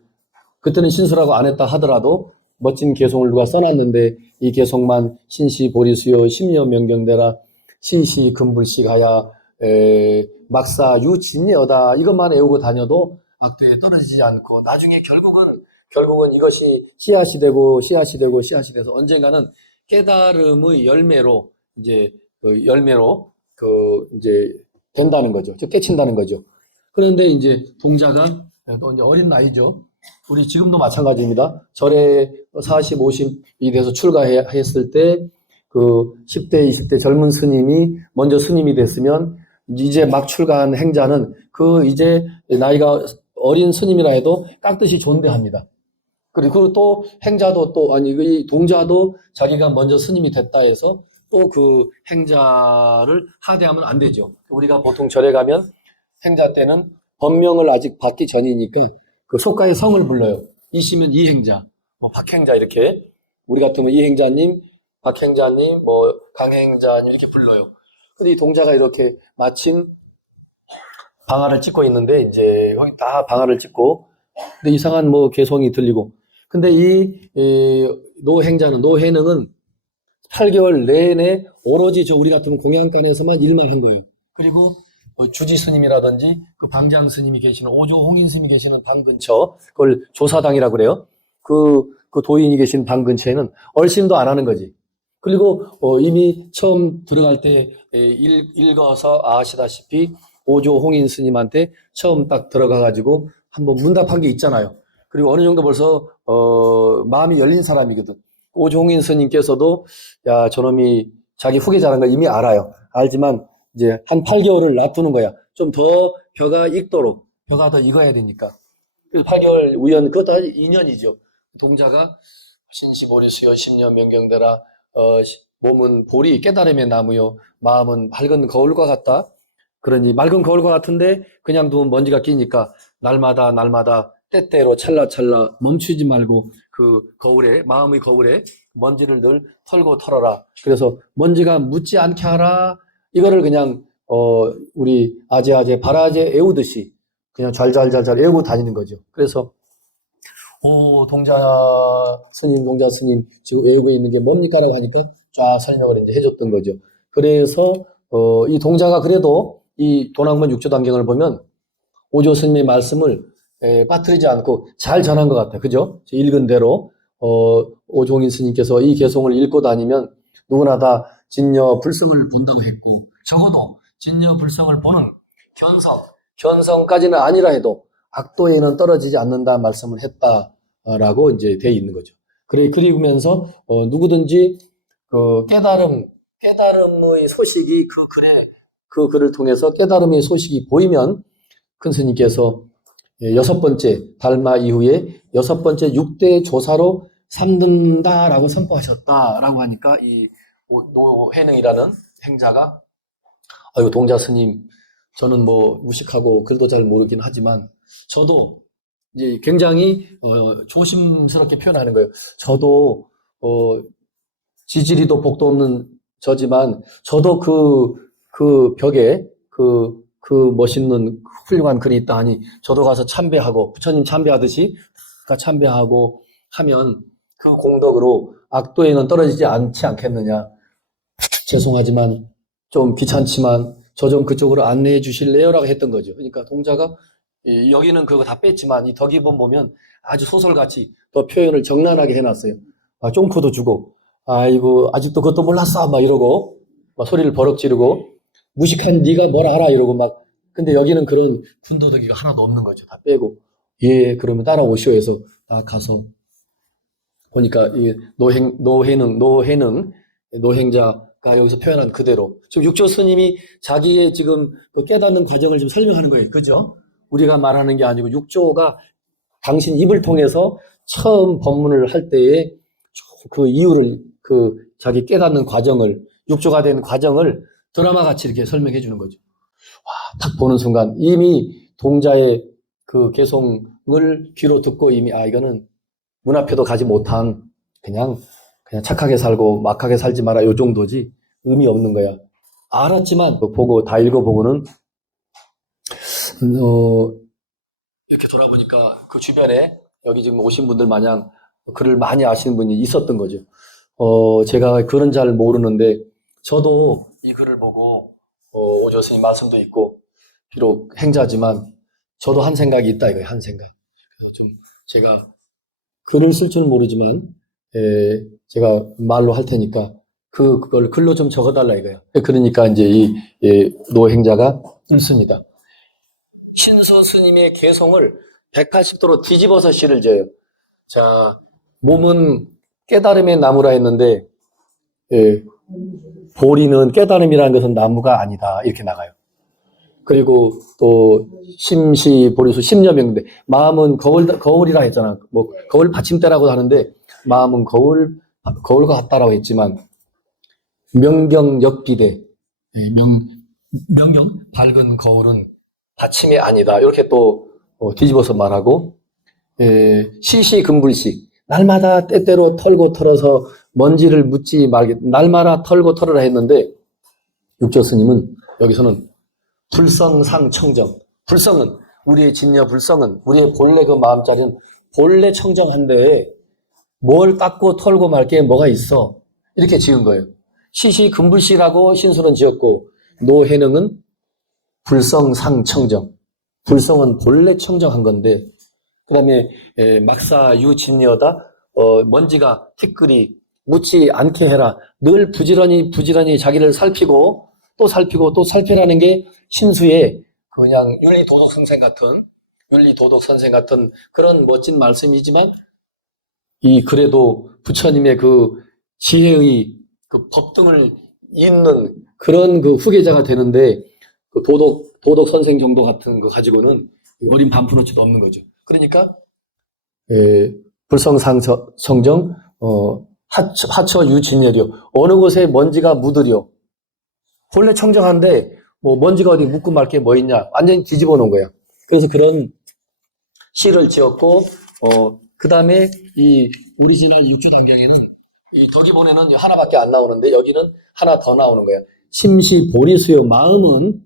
그때는 신수라고 안 했다 하더라도 멋진 개송을 누가 써놨는데 이 개송만 신시 보리수요 심여 명경대라 신시 금불식하야 막사 유진여다 이것만 외우고 다녀도 막대에 떨어지지 않고 나중에 결국은 이것이 씨앗이 되고 씨앗이 돼서 언젠가는 깨달음의 열매로 이제 그 열매로 이제 된다는 거죠. 즉 깨친다는 거죠. 그런데 이제 동자가 또 이제 어린 나이죠. 우리 지금도 마찬가지입니다. 절에 40, 50이 돼서 출가했을 때 그 10대, 20대 젊은 스님이 먼저 스님이 됐으면 이제 막 출가한 행자는 그 이제 나이가 어린 스님이라 해도 깍듯이 존대합니다. 그리고 또 행자도 이 동자도 자기가 먼저 스님이 됐다 해서 또 그 행자를 하대하면 안 되죠. 우리가 보통 절에 가면 행자 때는 법명을 아직 받기 전이니까 그 속가의 성을 불러요. 이시면 이행자, 뭐 박행자 이렇게 우리 같으면 이행자님, 박행자님, 뭐 강행자님 이렇게 불러요. 근데 이 동자가 이렇게 마침 방아를 찍고 있는데 이제 여기 다 방아를 찍고 근데 이상한 뭐 개성이 들리고 근데 이 노해능은 8개월 내내 오로지 우리 같은 공양간에서만 일만 한 거예요. 그리고 주지 스님이라든지 그 방장 스님이 계시는 오조 홍인 스님이 계시는 방 근처 그걸 조사당이라고 그래요. 그 그 도인이 계신 방 근처에는 얼씬도 안 하는 거지. 그리고 이미 처음 들어갈 때 읽어서 아시다시피 오조 홍인 스님한테 처음 딱 들어가가지고 한번 문답한 게 있잖아요. 그리고 어느 정도 벌써 마음이 열린 사람이거든. 오조 홍인 스님께서도 야 저놈이 자기 후계자라는 걸 이미 알아요. 알지만 이제 한 8개월을 놔두는 거야. 좀 더 벼가 익도록 벼가 더 익어야 되니까. 8개월 우연 그것도 2년이죠. 동자가 신시보리 수여 십년 명경대라 몸은 보리 깨달음의 나무요 마음은 맑은 거울과 같다. 그러니 맑은 거울과 같은데 그냥 두면 먼지가 끼니까 날마다 때때로 찰나찰나 멈추지 말고 그 거울에 마음의 거울에 먼지를 늘 털고 털어라. 그래서 먼지가 묻지 않게 하라. 이거를 그냥 우리 아재 발아재 애우듯이 그냥 잘잘 애우고 다니는 거죠. 그래서 동자 스님 지금 외우고 있는 게 뭡니까라고 하니까 쫙 설명을 이제 해줬던 거죠. 그래서 이 동자가 그래도 이 도낭문 육조단경을 보면 오조 스님의 말씀을 빠뜨리지 않고 잘 전한 것 같아요. 그죠? 읽은 대로 오종인 스님께서 이 개송을 읽고 다니면 누구나 다 진여 불성을 본다고 했고 적어도 진여 불성을 보는 견성까지는 아니라 해도 악도에는 떨어지지 않는다 말씀을 했다라고 이제 돼 있는 거죠. 그리면서 누구든지 깨달음의 소식이 그 글을 통해서 깨달음의 소식이 보이면 큰 스님께서 6번째 달마 이후에 6번째 6대 조사로 삼는다라고 선포하셨다라고 하니까 이 노해능이라는 행자가 아이고 동자 스님 저는 뭐 무식하고 글도 잘 모르긴 하지만 저도 이제 굉장히 조심스럽게 표현하는 거예요. 저도 지지리도 복도 없는 저지만 저도 그 벽에 그 멋있는 훌륭한 글이 있다 하니 저도 가서 참배하고 부처님 참배하듯이 다 참배하고 하면 그 공덕으로 악도에는 떨어지지 않지 않겠느냐. 죄송하지만 좀 귀찮지만 저 좀 그쪽으로 안내해 주실래요? 라고 했던 거죠. 그러니까 동자가 여기는 그거 다 뺐지만 이 덕이본 보면 아주 소설같이 더 표현을 적나라하게 해놨어요. 쫑코도 주고 아이고 아직도 그것도 몰랐어 막 이러고 막 소리를 버럭 지르고 무식한 네가 뭘 알아 이러고 막 근데 여기는 그런 군더더기가 하나도 없는 거죠. 다 빼고 예 그러면 따라오시오 해서 딱 가서 보니까 이 노행자가 여기서 표현한 그대로 지금 육조 스님이 자기의 지금 그 깨닫는 과정을 좀 설명하는 거예요. 그죠? 우리가 말하는 게 아니고 육조가 당신 입을 통해서 처음 법문을 할 때에 그 이유를 그 자기 깨닫는 과정을 육조가 된 과정을 드라마 같이 이렇게 설명해 주는 거죠. 와, 딱 보는 순간 이미 동자의 그 개송을 귀로 듣고 이미 이거는 문 앞에도 가지 못한 그냥 착하게 살고 막하게 살지 마라 요 정도지 의미 없는 거야. 알았지만 보고 다 읽어보고는 이렇게 돌아보니까 그 주변에 여기 지금 오신 분들 마냥 글을 많이 아시는 분이 있었던 거죠. 제가 글은 잘 모르는데 저도 이 글을 보고 오조 스님 말씀도 있고 비록 행자지만 저도 한 생각이 있다 이거예요. 한 생각. 그래서 좀 제가 글을 쓸 줄은 모르지만 제가 말로 할 테니까 그걸 글로 좀 적어달라 이거예요. 그러니까 이제 이 노행자가 읽습니다. 신서 스님의 개성을 180도로 뒤집어서 시를 지어요. 자, 몸은 깨달음의 나무라 했는데 보리는 깨달음이라는 것은 나무가 아니다 이렇게 나가요. 그리고 또 심시 보리수 십여명대 마음은 거울이라 했잖아. 뭐 거울 받침대라고 하는데 마음은 거울과 같다라고 했지만 명경 역비대 명경 밝은 거울은 받침이 아니다. 이렇게 또 뒤집어서 말하고 시시금불식 날마다 때때로 털고 털어서 먼지를 묻지 말게 날마다 털고 털어라 했는데 육조 스님은 여기서는 불성상청정 불성은 우리의 진여 불성은 우리의 본래 그 마음자리는 본래 청정한데 뭘 닦고 털고 말 게 뭐가 있어 이렇게 지은 거예요. 시시금불식이라고 신술은 지었고 노해능은 불성상청정 불성은 본래 청정한 건데 그 다음에 막사유진여다 먼지가 티끌이 묻지 않게 해라. 늘 부지런히 자기를 살피고 또 살피고 또 살피라는 게 신수의 그냥 윤리도덕 선생 같은 그런 멋진 말씀이지만 그래도 부처님의 그 지혜의 그 법등을 잇는 그런 그 후계자가 되는데 그 도덕 선생 정도 같은 거 가지고는 어린 반푼어치도 없는 거죠. 그러니까 불성상정 하처 유진열이요. 어느 곳에 먼지가 묻으려. 본래 청정한데 뭐 먼지가 어디 묻고 말 게 뭐 있냐. 완전히 뒤집어 놓은 거야. 그래서 그런 시를 지었고 그 다음에 이 오리지널 육조단경에는 이 덕이본에는 하나밖에 안 나오는데 여기는 하나 더 나오는 거야. 심시보리수요. 마음은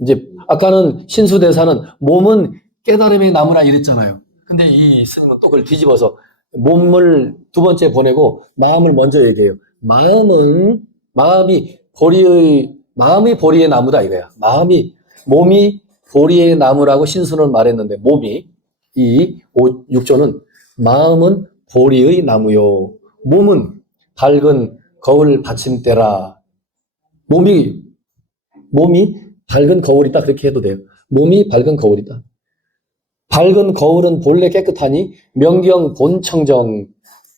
이제 아까는 신수대사는 몸은 깨달음의 나무라 이랬잖아요. 근데 이 스님은 또 그걸 뒤집어서 몸을 두 번째 보내고 마음을 먼저 얘기해요. 마음이 보리의 나무다 이거야. 몸이 보리의 나무라고 신수는 말했는데 이 육조는 마음은 보리의 나무요. 몸은 밝은 거울 받침대라. 몸이 밝은 거울이다 그렇게 해도 돼요. 몸이 밝은 거울이다. 밝은 거울은 본래 깨끗하니 명경 본청정.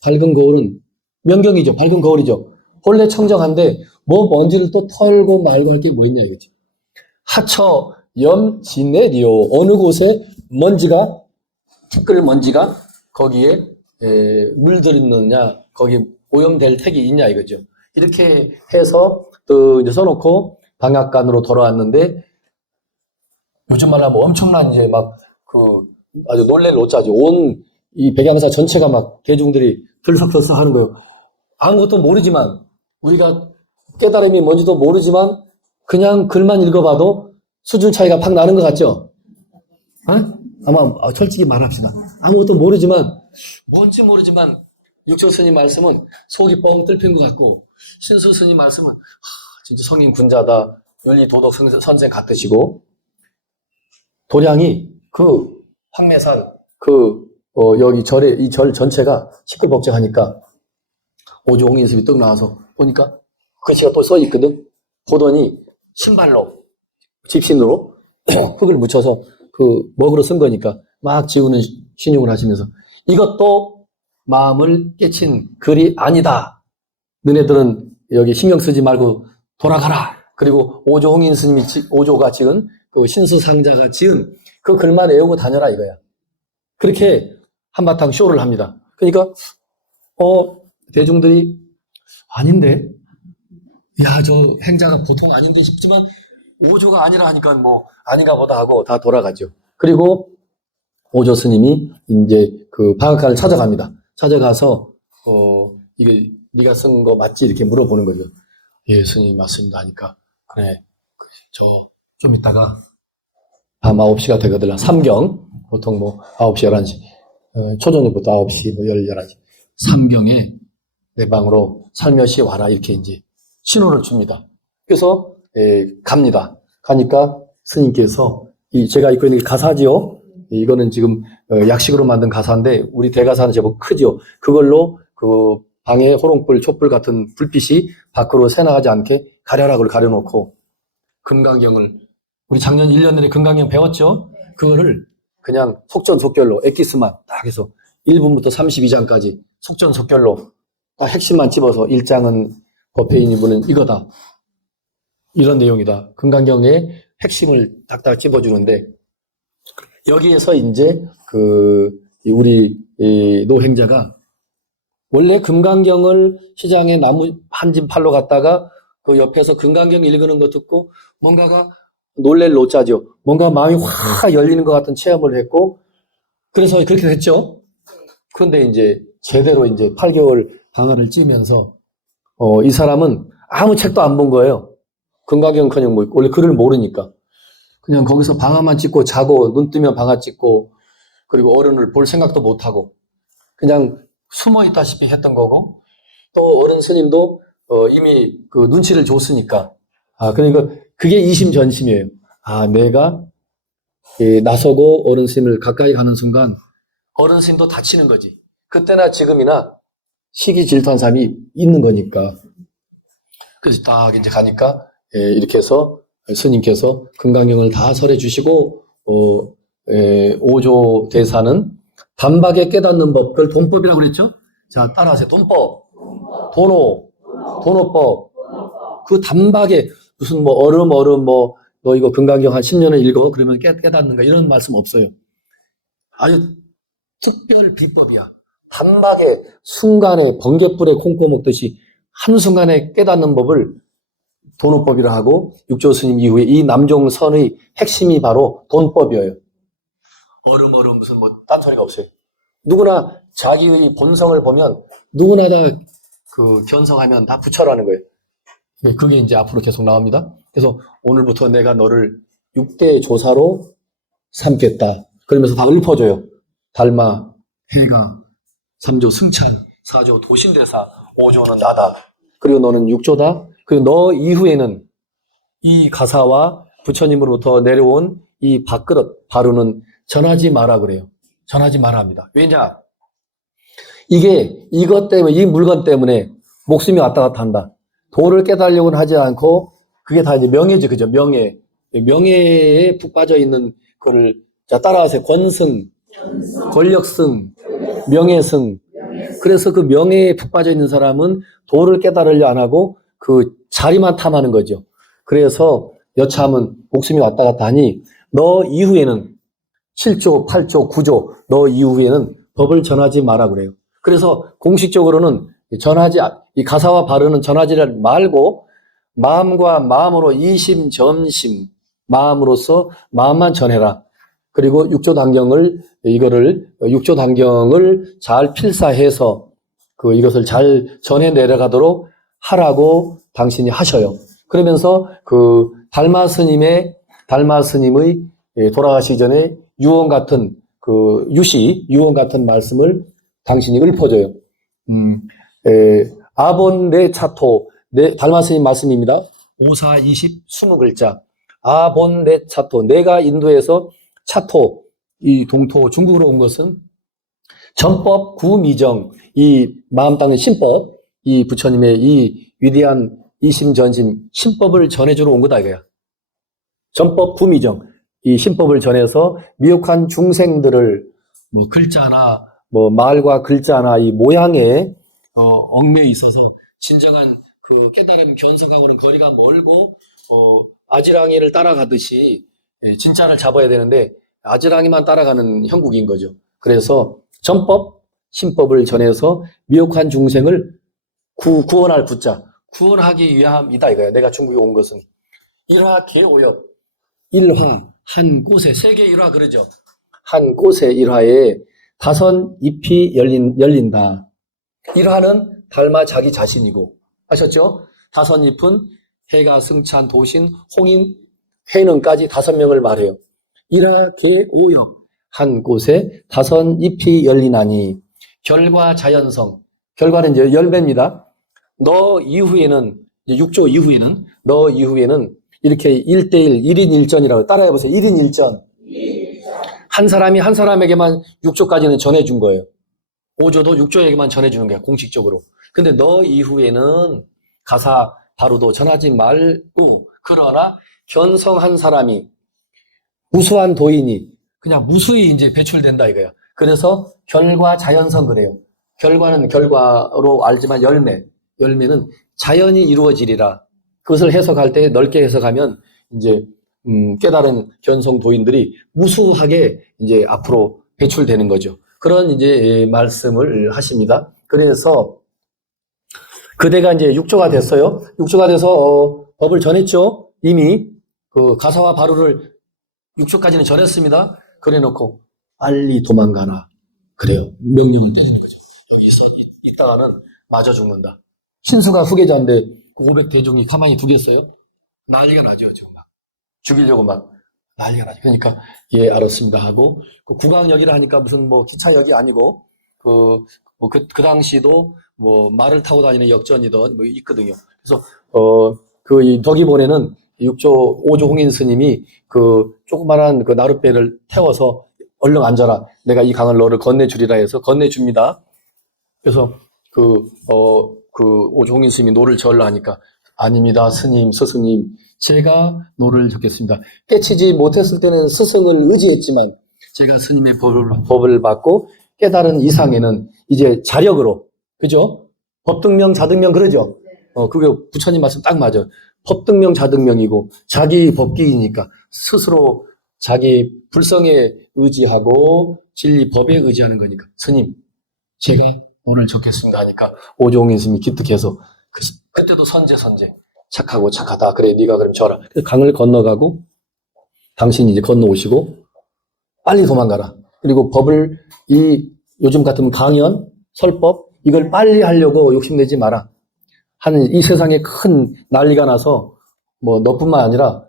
밝은 거울은 명경이죠. 밝은 거울이죠. 본래 청정한데 뭐 먼지를 또 털고 말고 할 게 뭐 있냐 이거지. 하처 염 진내리요. 어느 곳에 티끌 먼지가 거기에 물들있느냐, 거기 오염될 택이 있냐 이거죠. 이렇게 해서 또 이제 써놓고 방앗간으로 돌아왔는데 요즘 말로 하면 엄청난 이제 막 아주 놀랄 노짜죠. 온 이 백양사 전체가 막 대중들이 들썩들썩 하는 거예요. 아무것도 모르지만 우리가 깨달음이 뭔지도 모르지만 그냥 글만 읽어봐도 수준 차이가 팍 나는 것 같죠? 아마 솔직히 말합시다. 아무것도 모르지만 뭔지 모르지만 육조 스님 말씀은 속이 뻥 뚫힌 것 같고 신수 스님 말씀은 진짜 성인 군자다. 윤리도덕 선생 같으시고 도량이 그 황매산 여기 이 절 전체가 시끌벅적하니까 오종인습이 떡 나와서 보니까 글씨가 또 써 있거든. 보더니 신발로 집신으로 흙을 묻혀서 먹으로 쓴 거니까 막 지우는 신용을 하시면서 이것도 마음을 깨친 글이 아니다. 너네들은 여기 신경 쓰지 말고 돌아가라. 그리고 오조홍인 스님이 오조가 지은 그 신수상자가 지은 그 글만 외우고 다녀라 이거야. 그렇게 한바탕 쇼를 합니다. 그러니까 대중들이 아닌데 야, 저 행자가 보통 아닌데 싶지만 오조가 아니라 하니까 뭐 아닌가 보다 하고 다 돌아가죠. 그리고 오조 스님이 이제 그 방앗간을 찾아갑니다. 찾아가서 이게 네가 쓴 거 맞지? 이렇게 물어보는 거죠. 예, 스님 맞습니다 하니까 그래, 저 좀 이따가 밤 9시가 되거든. 삼경 보통 뭐 9시, 11시 초저녁부터 9시, 뭐 11시 삼경에 내 방으로 살며시 와라 이렇게 이제 신호를 줍니다. 그래서 갑니다. 가니까 스님께서 제가 입고 있는 게 가사지요. 이거는 지금 약식으로 만든 가사인데 우리 대가사는 제법 크죠. 그걸로 그 방에 호롱불, 촛불 같은 불빛이 밖으로 새나가지 않게 가려락을 가려놓고 금강경을 우리 작년 1년 내내 금강경 배웠죠. 그거를 그냥 속전속결로 엑기스만 딱 해서 1분부터 32장까지 속전속결로 딱 핵심만 집어서 1장은 법회인이 보는 이거다. 이런 내용이다. 금강경의 핵심을 딱딱 집어주는데 여기에서 이제 우리 노행자가 원래 금강경을 시장에 나무 한 짐 팔러 갔다가 그 옆에서 금강경 읽는 거 듣고 뭔가가 놀랄 노자죠. 뭔가 마음이 확 열리는 것 같은 체험을 했고 그래서 그렇게 됐죠. 그런데 이제 제대로 이제 8개월 방언을 찌면서 이 사람은 아무 책도 안 본 거예요. 금강경커녕 뭐 원래 글을 모르니까 그냥 거기서 방아만 찍고 자고 눈 뜨면 방아 찍고 그리고 어른을 볼 생각도 못 하고 그냥 숨어 있다시피 했던 거고 또 어른 스님도 이미 그 눈치를 줬으니까 그러니까 그게 이심전심이에요. 내가 나서고 어른 스님을 가까이 가는 순간 어른 스님도 다치는 거지. 그때나 지금이나 시기 질투한 사람이 있는 거니까. 그래서 딱 이제 가니까, 이렇게 해서 스님께서 금강경을 다 설해 주시고, 오조 대사는 단박에 깨닫는 법, 그걸 돈법이라고 그랬죠? 자, 따라하세요. 돈법, 돈오법. 그 단박에 무슨 뭐 얼음, 뭐, 너 이거 금강경 한 10년을 읽어? 그러면 깨닫는가? 이런 말씀 없어요. 아주 특별 비법이야. 단박에 순간에 번갯불에 콩 꺼먹듯이 한순간에 깨닫는 법을 돈오법이라 하고, 육조 스님 이후에 이 남종선의 핵심이 바로 돈법이에요. 얼음 무슨 뭐 딴소리가 없어요. 누구나 자기의 본성을 보면 누구나 다 그 견성하면 다 부처라는 거예요. 그게 이제 앞으로 계속 나옵니다. 그래서 오늘부터 내가 너를 6대 조사로 삼겠다. 그러면서 다 읊어줘요. 달마, 해가, 3조 승찬, 4조 도신대사, 5조는 나다. 그리고 너는 6조다. 그리고 너 이후에는 이 가사와 부처님으로부터 내려온 이 밥그릇, 바로는 전하지 마라 그래요. 전하지 마라 합니다. 왜냐? 이것 때문에, 이 물건 때문에 목숨이 왔다 갔다 한다. 도를 깨달으려고는 하지 않고, 그게 다 이제 명예지, 그죠? 명예에 푹 빠져 있는 거를, 자, 따라하세요. 권승, 권력승, 명예승. 그래서 그 명예에 푹 빠져 있는 사람은 도를 깨달으려 안 하고 그 자리만 탐하는 거죠. 그래서 여참은 목숨이 왔다 갔다 하니, 너 이후에는 7조, 8조, 9조, 너 이후에는 법을 전하지 마라 그래요. 그래서 공식적으로는 이 가사와 발언은 전하지 말고, 마음과 마음으로 이심점심, 마음으로서 마음만 전해라. 그리고 육조 단경을 잘 필사해서 이것을 잘 전해 내려가도록 하라고 당신이 하셔요. 그러면서 달마 스님의 돌아가시기 전에 유언 같은 말씀을 당신이 읊어줘요. 아본 내 차토, 달마 스님 말씀입니다. 5, 4, 20, 20글자. 아본 내 차토, 내가 인도에서 차토, 이 동토 중국으로 온 것은 전법 구미정, 이 마음 닦는 신법, 이 부처님의 이 위대한 이심전심 신법을 전해주러 온 거다 이거야. 전법 구미정, 이 신법을 전해서 미혹한 중생들을 뭐 글자나 뭐 말과 글자나 이 모양에 얽매여 있어서 진정한 그 깨달음 견성하고는 거리가 멀고 아지랑이를 따라가듯이 진짜를 잡아야 되는데 아지랑이만 따라가는 형국인 거죠. 그래서 전법, 신법을 전해서 미혹한 중생을 구원할 구자, 구원하기 위함이다 이거야. 내가 중국에 온 것은 일화 개오역, 일화 한 곳에 세계 일화 그러죠. 한 곳에 일화에 다선 잎이 열린다. 일화는 달마 자기 자신이고, 아셨죠? 다선 잎은 해가 승찬 도신 홍인 해능까지 5명을 말해요. 일화 개오역 한 곳에 다선 잎이 열리나니 결과 자연성. 결과는 이제 열매입니다. 너 이후에는, 6조 이후에는, 너 이후에는 이렇게 1대1, 1인 1전이라고 따라해보세요. 1인 1전. 한 사람이 한 사람에게만 6조까지는 전해준 거예요. 5조도 6조에게만 전해주는 거야, 공식적으로. 근데 너 이후에는 가사 바로도 전하지 말고, 그러나 견성한 사람이, 무수한 도인이 그냥 무수히 이제 배출된다 이거야. 그래서 결과 자연성 그래요. 결과는 결과로 알지만 열매는 자연이 이루어지리라. 그것을 해석할 때 넓게 해석하면 이제 깨달은 견성 도인들이 무수하게 이제 앞으로 배출되는 거죠. 그런 이제 말씀을 하십니다. 그래서 그대가 이제 6조가 됐어요. 6조가 돼서 법을 전했죠. 이미 그 가사와 바루를 6조까지는 전했습니다. 그래 놓고 빨리 도망가라. 그래요. 명령을 때리는 거죠. 여기 있다가는 맞아 죽는다. 신수가 후계자인데 500대중이 가만히 두겠어요? 난리가 나죠. 지금 막 죽이려고 막 난리가 나죠. 그러니까 예 알았습니다 하고 구강역이라 하니까 무슨 뭐 기차역이 아니고 그 당시도 뭐 말을 타고 다니는 역전이던 뭐 있거든요. 그래서 이 덕이본에는 6조 5조 홍인 스님이 그 조그만한 그 나룻배를 태워서 얼른 앉아라. 내가 이 강을 너를 건네주리라 해서 건네줍니다. 그래서 오종인 스님이 노를 저으려 하니까 아닙니다. 스님, 스승님. 제가 노를 적겠습니다. 깨치지 못했을 때는 스승을 의지했지만 제가 스님의 법을 받고 깨달은 이상에는 이제 자력으로, 그죠? 법등명, 자등명 그러죠? 그게 부처님 말씀 딱 맞아요. 법등명, 자등명이고 자기 법기이니까 스스로 자기 불성에 의지하고 진리 법에 의지하는 거니까 스님, 제가 노를 적겠습니다 하니까 오종인 스님이 기특해서 그때도 선제 착하고 착하다. 그래 네가 그럼 져라. 그래서 강을 건너가고 당신이 이제 건너오시고 빨리 도망가라. 그리고 법을 요즘 같으면 강연, 설법 이걸 빨리 하려고 욕심내지 마라. 하는 이 세상에 큰 난리가 나서 뭐 너뿐만 아니라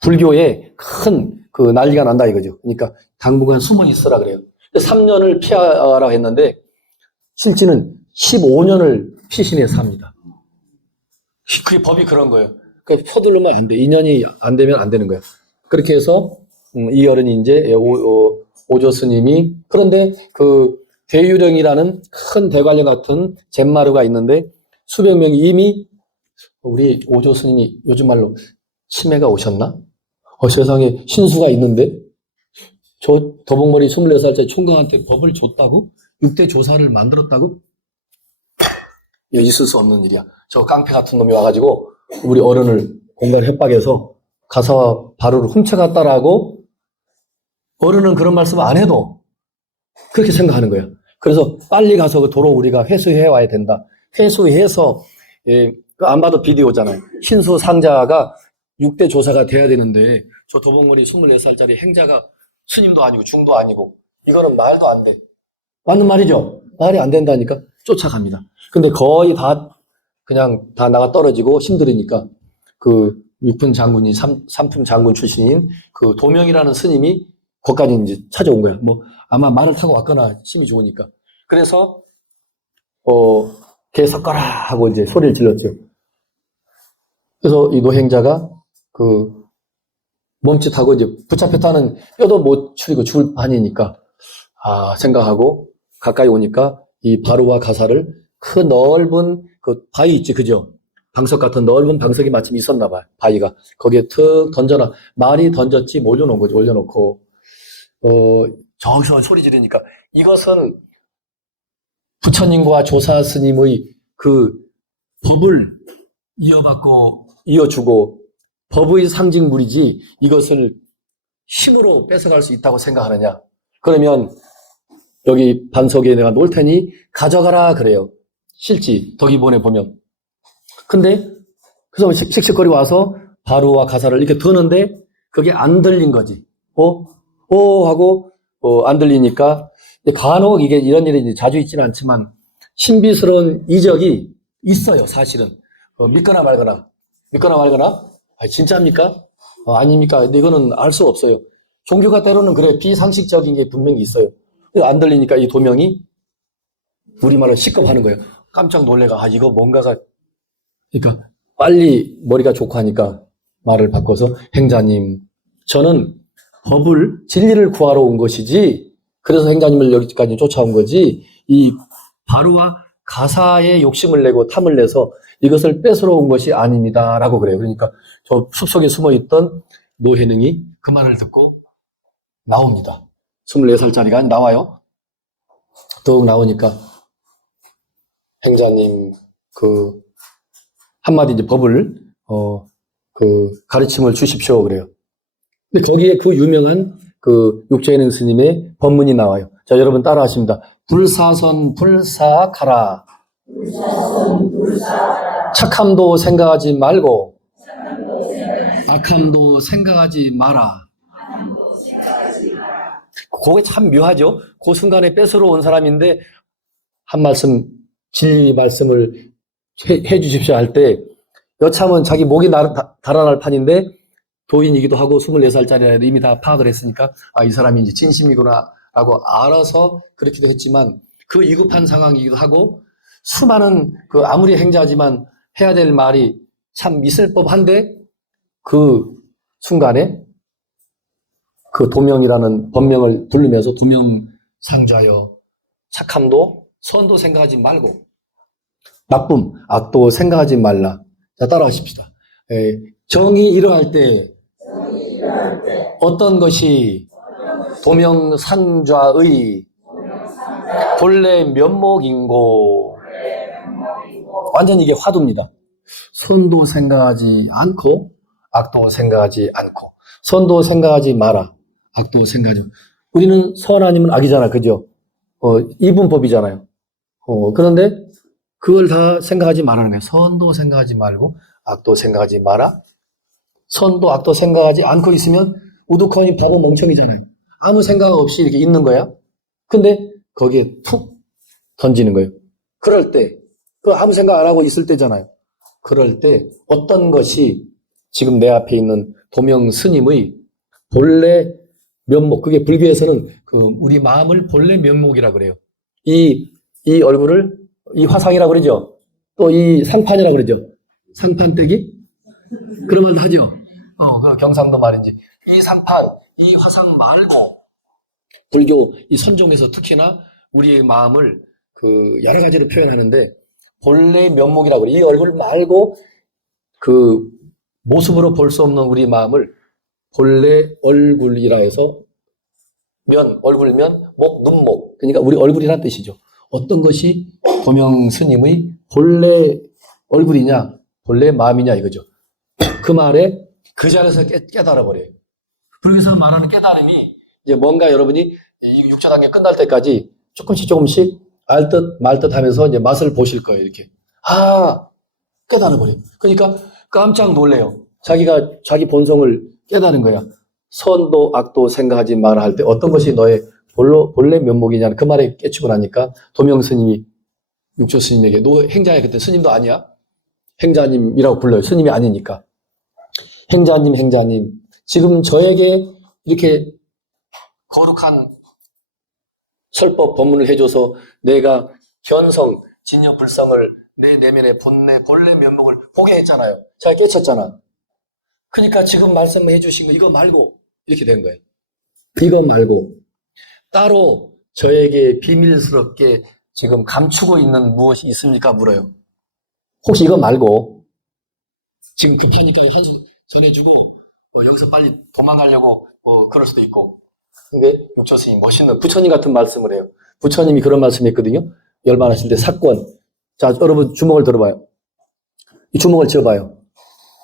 불교에 큰 그 난리가 난다 이거죠. 그러니까 당분간 숨어 있으라 그래요. 3년을 피하라고 했는데 실제는 15년을 피신해서 삽니다. 그게 법이 그런 거예요. 그러니까 서두르면 안 돼. 2년이 안 되면 안 되는 거예요. 그렇게 해서 이 어른이 이제 오조 스님이 그런데 그 대유령이라는 큰 대관령 같은 잿마루가 있는데 수백 명이 이미 우리 오조 스님이 요즘 말로 치매가 오셨나? 세상에 신수가 있는데 저 더벅머리 24살짜리 총각한테 법을 줬다고? 6대 조사를 만들었다고? 있을 수 없는 일이야. 저 깡패 같은 놈이 와가지고 우리 어른을 공간 협박해서 가사와 바로를 훔쳐갔다라고 어른은 그런 말씀 안 해도 그렇게 생각하는 거야. 그래서 빨리 가서 그 도로 우리가 회수해 와야 된다. 회수해서 안 봐도 비디오잖아요. 신수 상자가 6대 조사가 돼야 되는데 저 도봉머리 24살짜리 행자가 스님도 아니고 중도 아니고 이거는 말도 안 돼. 맞는 말이죠? 말이 안 된다니까 쫓아갑니다. 근데 거의 다 그냥 다 나가 떨어지고 힘들으니까 그 육품 장군이 삼품 장군 출신인 그 도명이라는 스님이 거기까지 이제 찾아온 거야. 뭐 아마 말을 타고 왔거나 힘이 좋으니까. 그래서 개 섞어라 하고 이제 소리를 질렀죠. 그래서 이 노행자가 그 멈칫하고 이제 붙잡혔다는 뼈도 못 추리고 죽을 판이니까 생각하고 가까이 오니까 이 바로와 가사를 그 넓은 그 바위 있지, 그죠? 방석 같은 넓은 방석이 마침 있었나 봐요. 바위가 거기에 툭 던져놔. 말이 던졌지 올려놓은 거지. 올려놓고 저기서 소리 지르니까 이것은 부처님과 조사 스님의 그 법을 이어주고 법의 상징물이지 이것을 힘으로 뺏어갈 수 있다고 생각하느냐. 그러면 여기 반석에 내가 놓을 테니 가져가라 그래요. 실지 덕이본에 보면. 근데 그 사람이 씩씩거리고 와서 바로와 가사를 이렇게 드는데 그게 안 들린 거지. 하고 안 들리니까 간혹 이게 이런 일이 자주 있지는 않지만 신비스러운 이적이 있어요. 사실은 믿거나 말거나 진짜입니까? 아닙니까? 근데 이거는 알 수 없어요. 종교가 때로는 그래 비상식적인 게 분명히 있어요. 안 들리니까 이 도명이 우리말로 시겁하는 거예요. 깜짝 놀래가 이거 뭔가가 그러니까 빨리 머리가 좋고 하니까 말을 바꿔서 행자님 저는 법을 진리를 구하러 온 것이지 그래서 행자님을 여기까지 쫓아온 거지 이 바로와 가사에 욕심을 내고 탐을 내서 이것을 뺏으러 온 것이 아닙니다 라고 그래요. 그러니까 저 숲속에 숨어있던 노혜능이 그 말을 듣고 나옵니다. 24살짜리가 나와요. 더욱 나오니까 행자님 그 한마디 이제 법을 그 가르침을 주십시오 그래요. 근데 거기에 그 유명한 그 육조예능 스님의 법문이 나와요. 자 여러분 따라하십니다. 불사선 불사하라. 착함도 생각하지 말고 악함도 생각하지 마라. 그게 참 묘하죠. 그 순간에 뺏으러 온 사람인데 한 말씀 진리 말씀을 해 주십시오 할 때 여참은 자기 목이 달아날 판인데 도인이기도 하고 24살짜리라 이미 다 파악을 했으니까 이 사람이 이제 진심이구나 라고 알아서 그렇기도 했지만 그 위급한 상황이기도 하고 수많은 그 아무리 행자지만 해야 될 말이 참 있을 법한데 그 순간에 그 도명이라는 법명을 부르면서 도명상자여 착함도 선도 생각하지 말고 나쁨, 악도 생각하지 말라. 자, 따라하십시다. 정이 일어날 때 어떤 것이 도명산좌의 본래 면목인고. 완전 이게 화두입니다. 선도 생각하지 않고 악도 생각하지 않고. 선도 생각하지 마라. 악도 생각하지 마라. 우리는 선 아니면 악이잖아. 그죠? 이분법이잖아요. 그런데 그걸 다 생각하지 말라는 거예요. 선도 생각하지 말고 악도 생각하지 마라. 선도 악도 생각하지 않고 있으면 우두커니 바보 멍청이잖아요. 아무 생각 없이 이렇게 있는 거야. 근데 거기에 툭 던지는 거예요. 그럴 때, 그 아무 생각 안 하고 있을 때잖아요. 그럴 때 어떤 것이 지금 내 앞에 있는 도명 스님의 본래 면목, 그게 불교에서는 그 우리 마음을 본래 면목이라 그래요. 이 얼굴을 이 화상이라고 그러죠. 또 이 상판이라고 그러죠. 상판떼기? 그런 말도 하죠. 그 경상도 말인지. 이 상판, 이 화상 말고 불교 이 선종에서 특히나 우리의 마음을 그 여러 가지로 표현하는데 본래 면목이라고 그래요. 이 얼굴 말고 그 모습으로 볼 수 없는 우리 마음을 본래 얼굴이라 해서 얼굴면 목, 눈목. 그러니까 우리 얼굴이란 뜻이죠. 어떤 것이 도명 스님의 본래 얼굴이냐, 본래 마음이냐 이거죠. 그 말에 그 자리에서 깨달아 버려요. 불교에서 말하는 깨달음이 이제 뭔가 여러분이 이 6차 단계 끝날 때까지 조금씩 알 듯 말 듯 하면서 이제 맛을 보실 거예요. 이렇게. 깨달아 버려요. 그러니까 깜짝 놀래요. 자기 본성을 깨달은 거야. 선도 악도 생각하지 마라 할 때 어떤 것이 너의 본래 면목이냐는 그 말에 깨치고 나니까 도명 스님이 육조 스님에게 너 행자야. 그때 스님도 아니야. 행자님이라고 불러요. 스님이 아니니까. 행자님 지금 저에게 이렇게 거룩한 설법 법문을 해줘서 내가 견성 진여 불성을 내 내면의 본래 면목을 보게 했잖아요. 제가 깨쳤잖아. 그러니까 지금 말씀해 주신 거 이거 말고 이렇게 된 거예요. 이거 말고 따로 저에게 비밀스럽게 지금 감추고 있는 무엇이 있습니까? 물어요. 혹시 이거 말고 지금 급하니까 한 수 전해주고 여기서 빨리 도망가려고 그럴 수도 있고. 근데 육조 스님 멋있는 부처님 같은 말씀을 해요. 부처님이 그런 말씀했거든요. 열반하실 때 사건. 자, 여러분 주먹을 들어봐요. 이 주먹을 쥐어봐요.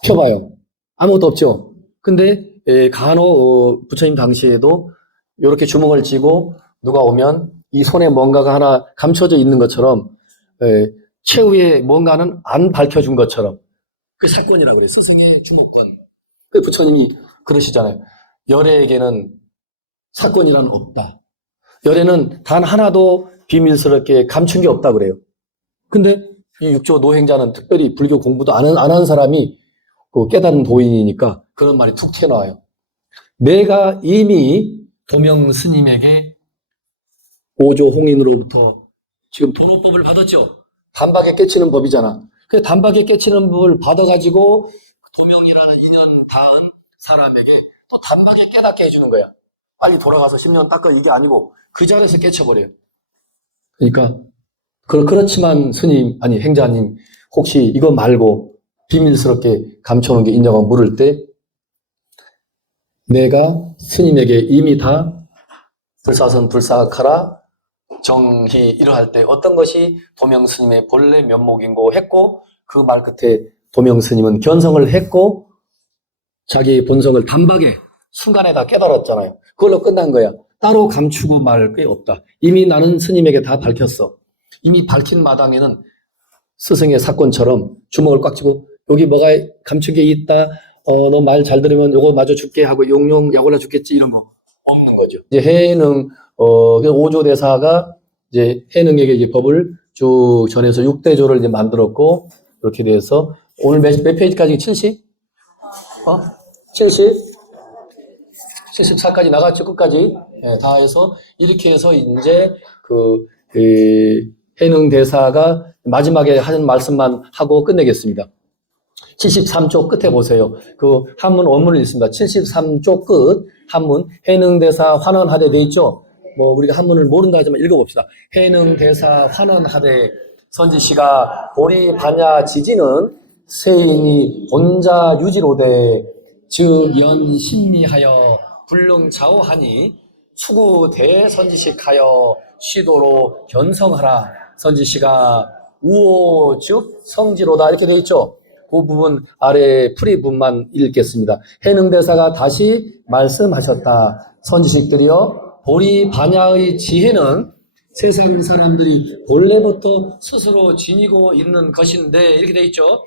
펴봐요. 아무것도 없죠. 근데 간혹 부처님 당시에도 이렇게 주먹을 쥐고 누가 오면 이 손에 뭔가가 하나 감춰져 있는 것처럼 최후에 뭔가는 안 밝혀준 것처럼 그 사건이라고 그래요. 스승의 주목권. 그 부처님이 그러시잖아요. 열애에게는 사건이란 없다. 열애는 단 하나도 비밀스럽게 감춘 게 없다 그래요. 근데 이 육조 노행자는 특별히 불교 공부도 안 한 사람이 그 깨달은 도인이니까 그런 말이 툭 튀어나와요. 내가 이미 도명 스님에게 오조 홍인으로부터 지금 도노법을 받았죠. 단박에 깨치는 법이잖아. 그 단박에 깨치는 법을 받아가지고 도명이라는 인연 닿은 사람에게 또 단박에 깨닫게 해주는 거야. 빨리 돌아가서 10년 닦아 이게 아니고 그 자리에서 깨쳐버려요. 그러니까 그렇지만 스님 아니 행자님 혹시 이거 말고 비밀스럽게 감춰놓은 게 있냐고 물을 때 내가 스님에게 이미 다 불사선 불사하라 정희 이러할 때 어떤 것이 도명 스님의 본래 면목인고 했고 그 말 끝에 도명 스님은 견성을 했고 자기 본성을 단박에 순간에 다 깨달았잖아요. 그걸로 끝난 거야. 따로 감추고 말 게 없다. 이미 나는 스님에게 다 밝혔어. 이미 밝힌 마당에는 스승의 사건처럼 주먹을 꽉 쥐고 여기 뭐가 감춘 게 있다. 너 말 잘 들으면 요거 마저 줄게 하고 용용 약올라 죽겠지 이런 거 없는 거죠. 이제 해능 오조 대사가 이제 해능에게 이제 법을 쭉 전해서 6대조를 이제 만들었고 이렇게 돼서 오늘 몇 페이지까지 70? 70? 74까지 나갔죠, 끝까지. 네, 다 해서, 이렇게 해서 이제 해능 대사가 마지막에 하는 말씀만 하고 끝내겠습니다. 73쪽 끝에 보세요. 그 한문 원문이 있습니다. 73쪽 끝, 한문, 해능 대사 환원하되 돼 있죠? 뭐 우리가 한문을 모른다 하지만 읽어봅시다. 해능 대사 환원하되 선지시가 보리 반야 지지는 세인이 본자 유지로되 즉 연 신미하여 불능 좌우하니 추구 대선지식하여 시도로 견성하라. 선지시가 우오 즉 성지로다 이렇게 되어 있죠. 그 부분 아래 풀이분만 읽겠습니다. 해능대사가 다시 말씀하셨다. 선지식들이여 보리 반야의 지혜는 세상 사람들이 본래부터 스스로 지니고 있는 것인데 이렇게 되어 있죠.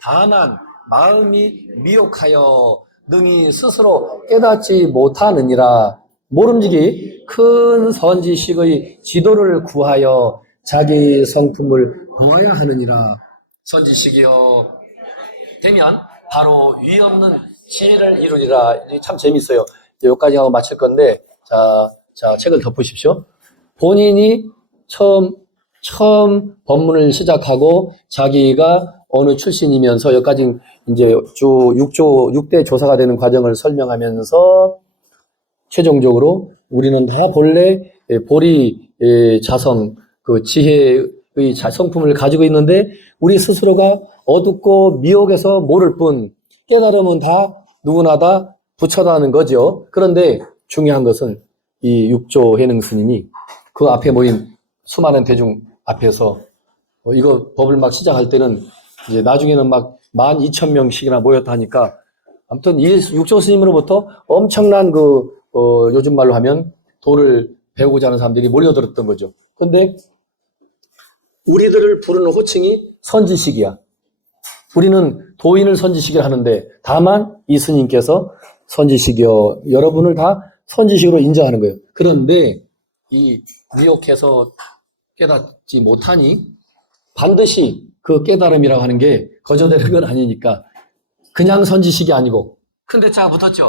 다만 마음이 미혹하여 능히 스스로 깨닫지 못하느니라. 모름지기 큰 선지식의 지도를 구하여 자기 성품을 보아야 하느니라. 선지식이여 되면 바로 위없는 지혜를 이루리라. 참 재밌어요. 여기까지 하고 마칠 건데 자 책을 덮으십시오. 본인이 처음 법문을 시작하고 자기가 어느 출신이면서 여기까지 이제 6대 조사가 되는 과정을 설명하면서 최종적으로 우리는 다 본래 보리 자성 그 지혜의 성품을 가지고 있는데 우리 스스로가 어둡고 미혹해서 모를 뿐 깨달음은 다 누구나 다 부처다는 거죠. 그런데 중요한 것은 이 육조 해능 스님이 그 앞에 모인 수많은 대중 앞에서 이거 법을 막 시작할 때는 이제 나중에는 막 12,000명씩이나 모였다 하니까 아무튼 이 육조 스님으로부터 엄청난 요즘 말로 하면 도를 배우고자 하는 사람들이 몰려들었던 거죠. 근데 우리들을 부르는 호칭이 선지식이야. 우리는 도인을 선지식이라 하는데 다만 이 스님께서 선지식이여 여러분을 다 선지식으로 인정하는 거예요. 그런데 이 미혹해서 깨닫지 못하니 반드시 그 깨달음이라고 하는 게 거저되는 건 아니니까 그냥 선지식이 아니고 큰 대자가 붙었죠.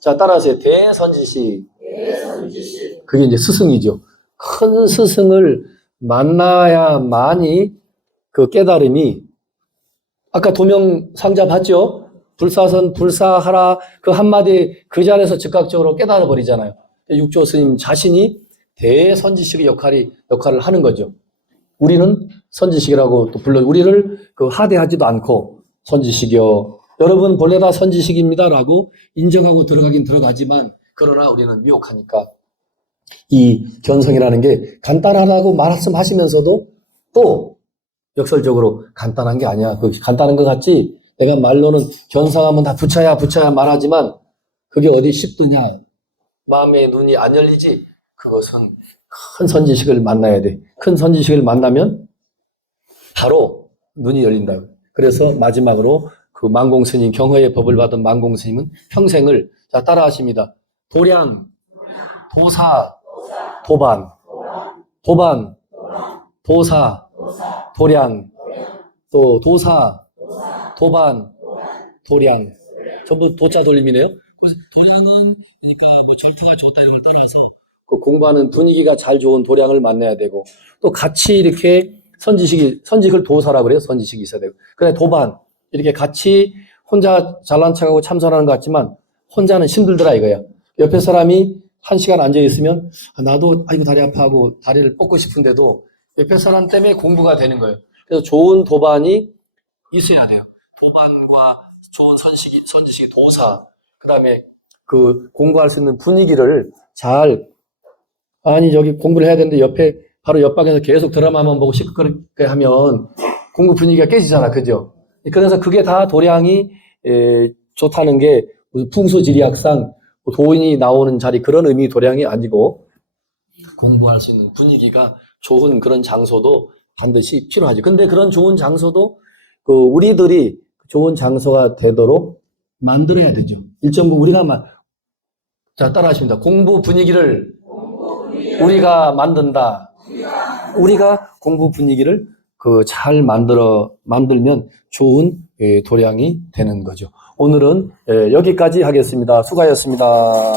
자 따라하세요. 대선지식. 그게 이제 스승이죠. 큰 스승을 만나야만이 그 깨달음이 아까 도명상자 봤죠? 불사선 불사하라 그 한마디 그 자리에서 즉각적으로 깨달아 버리잖아요. 육조 스님 자신이 대선지식의 역할을 하는 거죠. 우리는 선지식이라고 또 불러 우리를 그 하대하지도 않고 선지식이요. 여러분 본래 다 선지식입니다라고 인정하고 들어가긴 들어가지만 그러나 우리는 미혹하니까 이 견성이라는 게 간단하다고 말씀하시면서도 또 역설적으로 간단한 게 아니야. 그 간단한 것 같지? 내가 말로는 견성하면 다 부처야 말하지만 그게 어디 쉽드냐? 마음의 눈이 안 열리지? 그것은 큰 선지식을 만나야 돼. 큰 선지식을 만나면 바로 눈이 열린다. 그래서 마지막으로 그 만공스님, 경허의 법을 받은 만공스님은 평생을 자 따라하십니다. 도량, 도사, 도반, 도사, 도량, 또 도사, 도반, 도량. 전부 도자 돌림이네요. 도량은 그러니까 뭐 절투가 좋다 이런 걸 떠나서 그 공부하는 분위기가 잘 좋은 도량을 만나야 되고 또 같이 이렇게 선지식을 도사라 그래요. 선지식이 있어야 되고. 그래 도반 이렇게 같이 혼자 잘난 척하고 참선하는 것 같지만 혼자는 힘들더라 이거야. 옆에 사람이 1시간 앉아 있으면 나도 아이고 다리 아파하고 다리를 뻗고 싶은데도 옆에 사람 때문에 공부가 되는 거예요. 그래서 좋은 도반이 있어야 돼요. 도반과 좋은 선지식이 도사. 그다음에 그 공부할 수 있는 분위기를 잘 아니 저기 공부를 해야 되는데 옆에 바로 옆방에서 계속 드라마만 보고 시끄럽게 하면 공부 분위기가 깨지잖아. 그죠? 그래서 그게 다 도량이 좋다는 게 풍수지리학상 도인이 나오는 자리 그런 의미 도량이 아니고 공부할 수 있는 분위기가 좋은 그런 장소도 반드시 필요하지. 근데 그런 좋은 장소도 그 우리들이 좋은 장소가 되도록 만들어야 되죠. 일정 부분 자 따라하십니다. 공부 분위기를 우리가 만든다. 우리가 공부 분위기를 잘 만들면 좋은 도량이 되는 거죠. 오늘은 여기까지 하겠습니다. 수고하셨습니다.